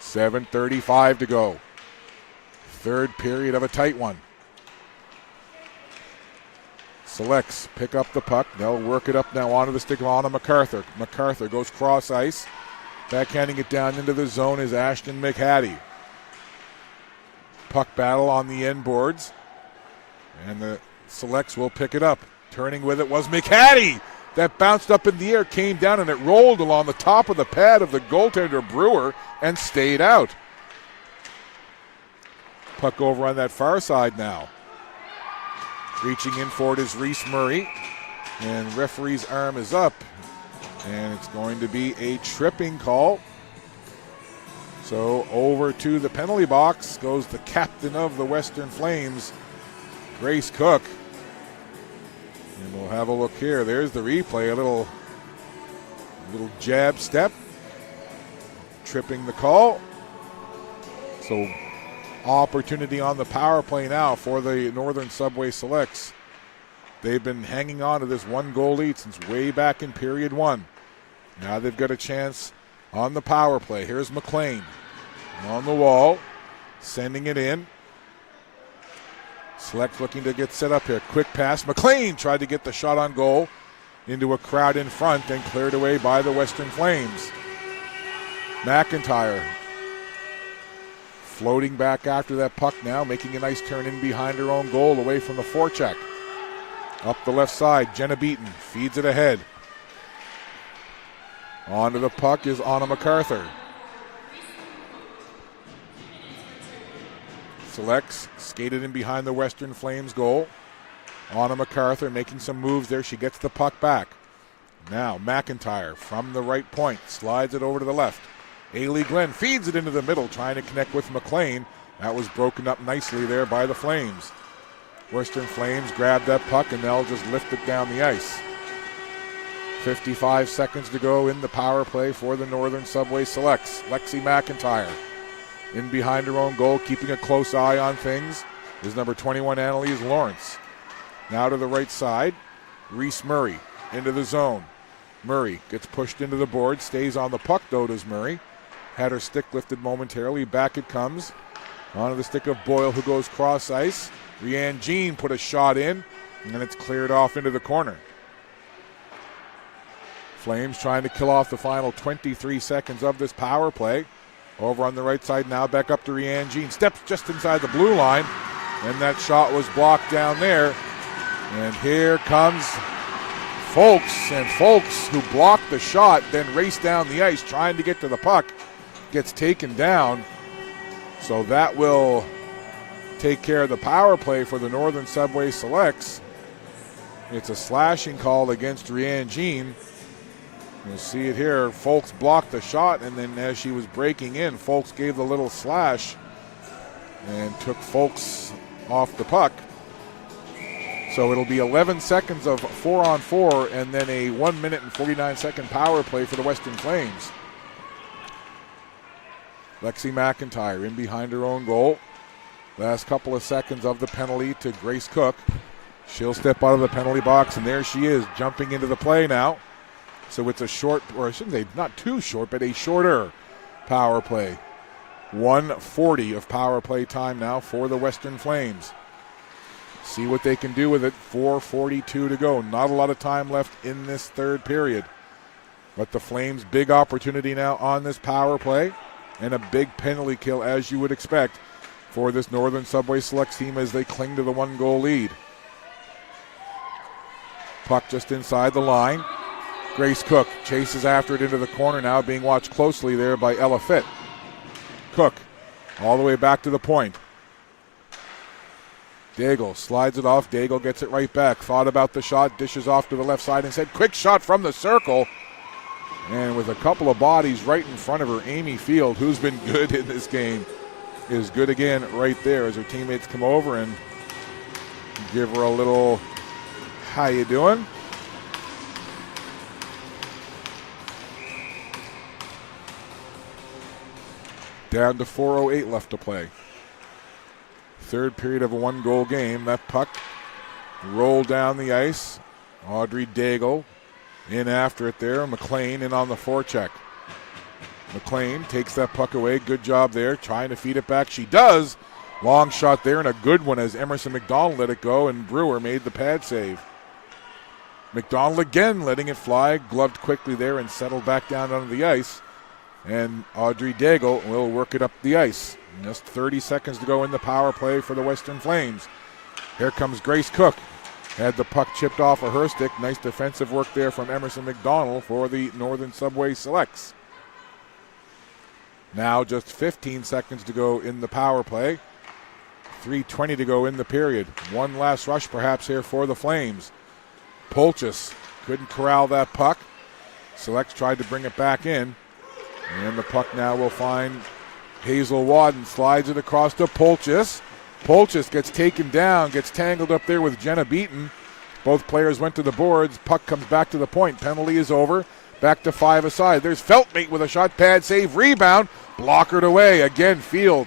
7:35 to go. Third period of a tight one. Selects, pick up the puck. They'll work it up now onto the stick of Anna MacArthur. MacArthur goes cross ice. Backhanding it down into the zone is Ashton McHattie. Puck battle on the end boards. And the Selects will pick it up. Turning with it was McHattie. That bounced up in the air, came down, and it rolled along the top of the pad of the goaltender Brewer and stayed out. Puck over on that far side now. Reaching in for it is Reese Murray. And referee's arm is up. And it's going to be a tripping call. So over to the penalty box goes the captain of the Western Flames, Grace Cook. And we'll have a look here. There's the replay. A little jab step. Tripping the call. So opportunity on the power play now for the Northern Subway Selects. They've been hanging on to this 1-goal lead since way back in period 1. Now they've got a chance on the power play. Here's McLean on the wall, sending it in. Select looking to get set up here. Quick pass. McLean tried to get the shot on goal into a crowd in front and cleared away by the Western Flames. McIntyre floating back after that puck now, making a nice turn in behind her own goal away from the forecheck. Up the left side, Jenna Beaton feeds it ahead. Onto the puck is Anna MacArthur. Selects, skated in behind the Western Flames goal. Anna MacArthur making some moves there. She gets the puck back. Now McIntyre from the right point, slides it over to the left. Ailey Glenn feeds it into the middle, trying to connect with McLean. That was broken up nicely there by the Flames. Western Flames grab that puck and they'll just lift it down the ice. 55 seconds to go in the power play for the Northern Subway Selects. Lexi McIntyre in behind her own goal, keeping a close eye on things, is number 21, Annalise Lawrence. Now to the right side, Reese Murray into the zone. Murray gets pushed into the board, stays on the puck though, does Murray. Had her stick lifted momentarily, back it comes. Onto the stick of Boyle, who goes cross ice. Rianne Jean put a shot in, and it's cleared off into the corner. Flames trying to kill off the final 23 seconds of this power play. Over on the right side now, back up to Rianne Jean. Steps just inside the blue line, and that shot was blocked down there. And here comes Folks, and Folks, who blocked the shot, then raced down the ice trying to get to the puck, gets taken down. So that will take care of the power play for the Northern Subway Selects. It's a slashing call against Rianne Jean. You'll see it here. Folks blocked the shot, and then as she was breaking in, Folks gave the little slash and took Folks off the puck. So it'll be 11 seconds of 4-on-4 and then a 1 minute and 49-second power play for the Western Flames. Lexi McIntyre in behind her own goal. Last couple of seconds of the penalty to Grace Cook. She'll step out of the penalty box, and there she is, jumping into the play now. So it's a short, or I shouldn't say not too short, but a shorter power play. 1:40 of power play time now for the Western Flames. See what they can do with it. 4:42 to go. Not a lot of time left in this third period. But the Flames, big opportunity now on this power play, and a big penalty kill, as you would expect, for this Northern Subway Selects team as they cling to the 1-goal lead. Puck just inside the line. Grace Cook chases after it into the corner now, being watched closely there by Ella Fitt. Cook all the way back to the point. Daigle slides it off. Daigle gets it right back. Thought about the shot, dishes off to the left side and said, quick shot from the circle. And with a couple of bodies right in front of her, Amy Field, who's been good in this game, is good again right there as her teammates come over and give her a little, how you doing? Down to 4:08 left to play. Third period of a 1-goal game. That puck rolled down the ice. Audrey Daigle in after it there. McLean in on the forecheck. McLean takes that puck away. Good job there. Trying to feed it back. She does. Long shot there and a good one as Emerson McDonald let it go, and Brewer made the pad save. McDonald again letting it fly, gloved quickly there and settled back down onto the ice. And Audrey Daigle will work it up the ice. Just 30 seconds to go in the power play for the Western Flames. Here comes Grace Cook. Had the puck chipped off of her stick. Nice defensive work there from Emerson McDonald for the Northern Subway Selects. Now just 15 seconds to go in the power play. 3:20 to go in the period. One last rush perhaps here for the Flames. Polchis couldn't corral that puck. Selects tried to bring it back in. And the puck now will find Hazel Wadden. Slides it across to Polchis. Polchis gets taken down, gets tangled up there with Jenna Beaton. Both players went to the boards. Puck comes back to the point. Penalty is over. Back to 5 aside. There's Feltmate with a shot pad save. Rebound. Blockered away. Again, Field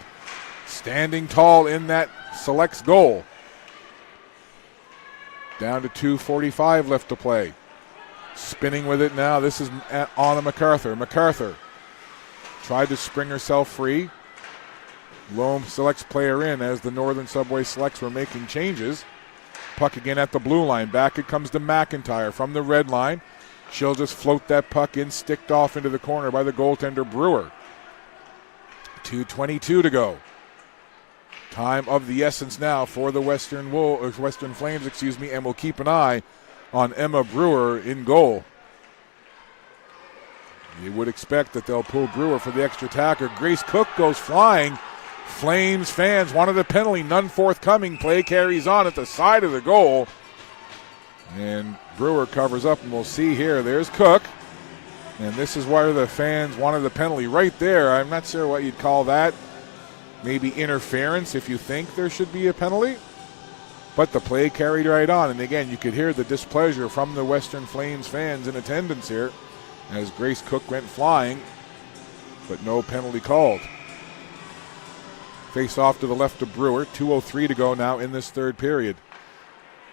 standing tall in that Selects goal. Down to 2:45 left to play. Spinning with it now. This is Anna MacArthur. MacArthur tried to spring herself free. Lone Selects player in as the Northern Subway Selects were making changes. Puck again at the blue line. Back it comes to McIntyre from the red line. She'll just float that puck in, sticked off into the corner by the goaltender Brewer. 2:22 to go. Time of the essence now for the Western Flames, and we'll keep an eye on Emma Brewer in goal. You would expect that they'll pull Brewer for the extra attacker. Grace Cook goes flying. Flames fans wanted a penalty, none forthcoming. Play carries on at the side of the goal. And Brewer covers up, and we'll see here. There's Cook. And this is where the fans wanted the penalty right there. I'm not sure what you'd call that. Maybe interference if you think there should be a penalty. But the play carried right on. And again, you could hear the displeasure from the Western Flames fans in attendance here as Grace Cook went flying, but no penalty called. Face off to the left of Brewer. 2:03 to go now in this third period.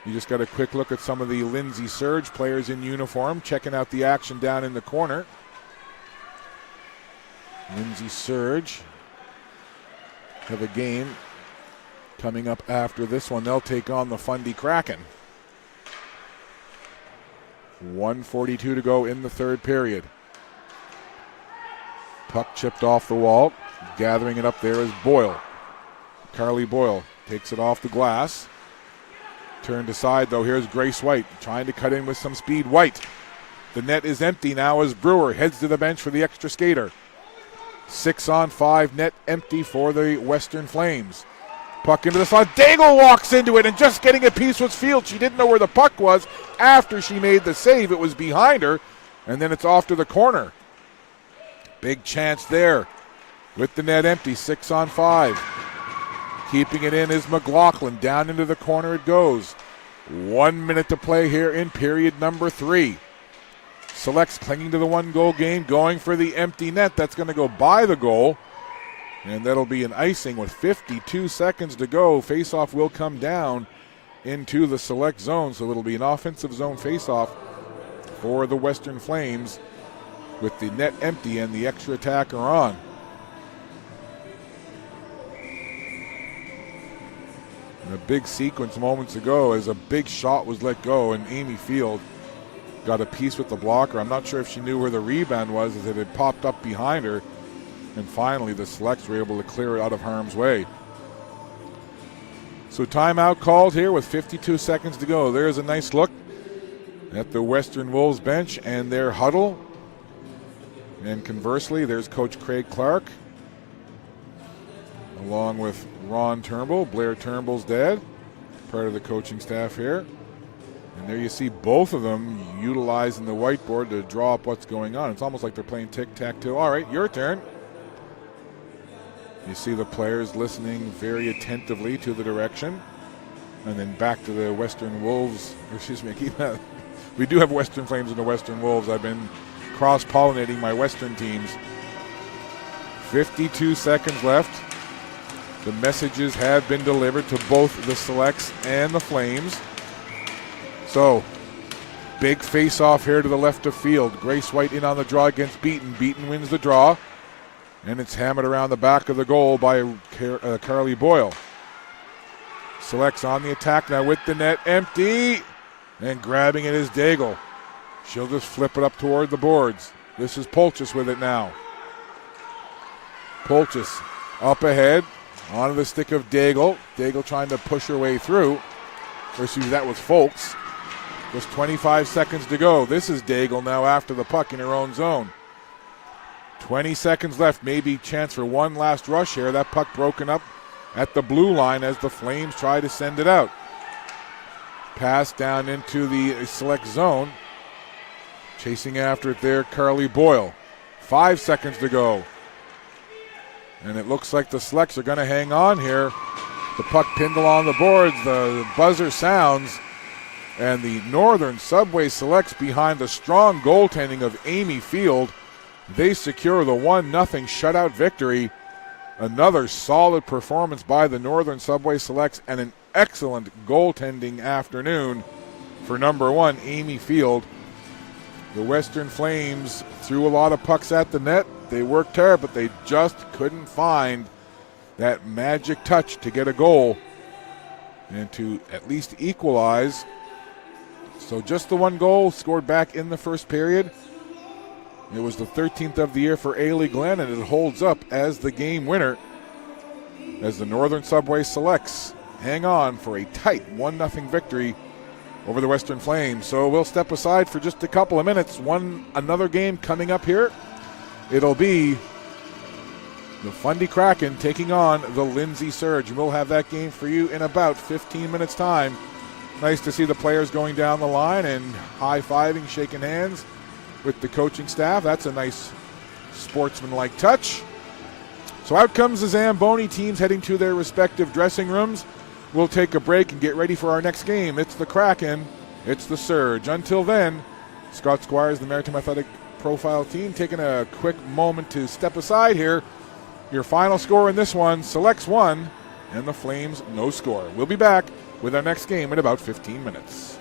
You just got a quick look at some of the Lindsay Surge players in uniform, checking out the action down in the corner. Lindsay Surge have a game coming up after this one. They'll take on the Fundy Kraken. 1:42 to go in the third period. Puck chipped off the wall. Gathering it up there is Boyle. Carly Boyle takes it off the glass. Turned aside, though. Here's Grace White trying to cut in with some speed. White. The net is empty now as Brewer heads to the bench for the extra skater. 6-on-5 net empty for the Western Flames. Puck into the slot. Daigle walks into it and just getting a piece with Field. She didn't know where the puck was after she made the save. It was behind her, and then it's off to the corner. Big chance there with the net empty. 6-on-5. Keeping it in is McLaughlin. Down into the corner it goes. 1 minute to play here in period number 3. Selects clinging to the one-goal game, going for the empty net. That's going to go by the goal, and that'll be an icing with 52 seconds to go. Faceoff will come down into the Select zone, so it'll be an offensive zone faceoff for the Western Flames with the net empty and the extra attacker on. And a big sequence moments ago as a big shot was let go, and Amy Field got a piece with the blocker. I'm not sure if she knew where the rebound was as it had popped up behind her. And finally, the Selects were able to clear it out of harm's way. So timeout called here with 52 seconds to go. There's a nice look at the Western Wolves bench and their huddle. And conversely, there's Coach Craig Clark, along with Ron Turnbull, Blair Turnbull's dad, part of the coaching staff here. And there you see both of them utilizing the whiteboard to draw up what's going on. It's almost like they're playing tic-tac-toe. All right, your turn. You see the players listening very attentively to the direction. And then back to the Western Wolves. Excuse me, we do have Western Flames and the Western Wolves. I've been cross-pollinating my Western teams. 52 seconds left. The messages have been delivered to both the Selects and the Flames. So, big face-off here to the left of field. Grace White in on the draw against Beaton. Beaton wins the draw. And it's hammered around the back of the goal by Carly Boyle. Selects on the attack now with the net empty. And grabbing it is Daigle. She'll just flip it up toward the boards. This is Polchis with it now. Polchis up ahead, onto the stick of Daigle. Daigle trying to push her way through. Or excuse me, that was Folks. Just 25 seconds to go. This is Daigle now after the puck in her own zone. 20 seconds left, maybe chance for one last rush here. That puck broken up at the blue line as the Flames try to send it out. Pass down into the select zone. Chasing after it there, Carly Boyle. 5 seconds to go. And it looks like the Selects are going to hang on here. The puck pinned along the boards. The buzzer sounds. And the Northern Subway Selects, behind the strong goaltending of Amy Field, they secure the 1-0 shutout victory. Another solid performance by the Northern Subway Selects and an excellent goaltending afternoon for number 1, Amy Field. The Western Flames threw a lot of pucks at the net. They worked hard, but they just couldn't find that magic touch to get a goal and to at least equalize. So just the one goal scored back in the first period. It was the 13th of the year for Ailey Glenn, and it holds up as the game winner as the Northern Subway Selects hang on for a tight 1-0 victory over the Western Flames. So we'll step aside for just a couple of minutes. Another game coming up here. It'll be the Fundy Kraken taking on the Lindsay Surge. And we'll have that game for you in about 15 minutes' time. Nice to see the players going down the line and high-fiving, shaking hands with the coaching staff. That's a nice sportsman-like touch. So out comes the Zamboni teams heading to their respective dressing rooms. We'll take a break and get ready for our next game. It's the Kraken. It's the Surge. Until then, Scott Squires, the Maritime Athletic Profile team, taking a quick moment to step aside here. Your final score in this one, Selects 1 and the Flames no score. We'll be back with our next game in about 15 minutes.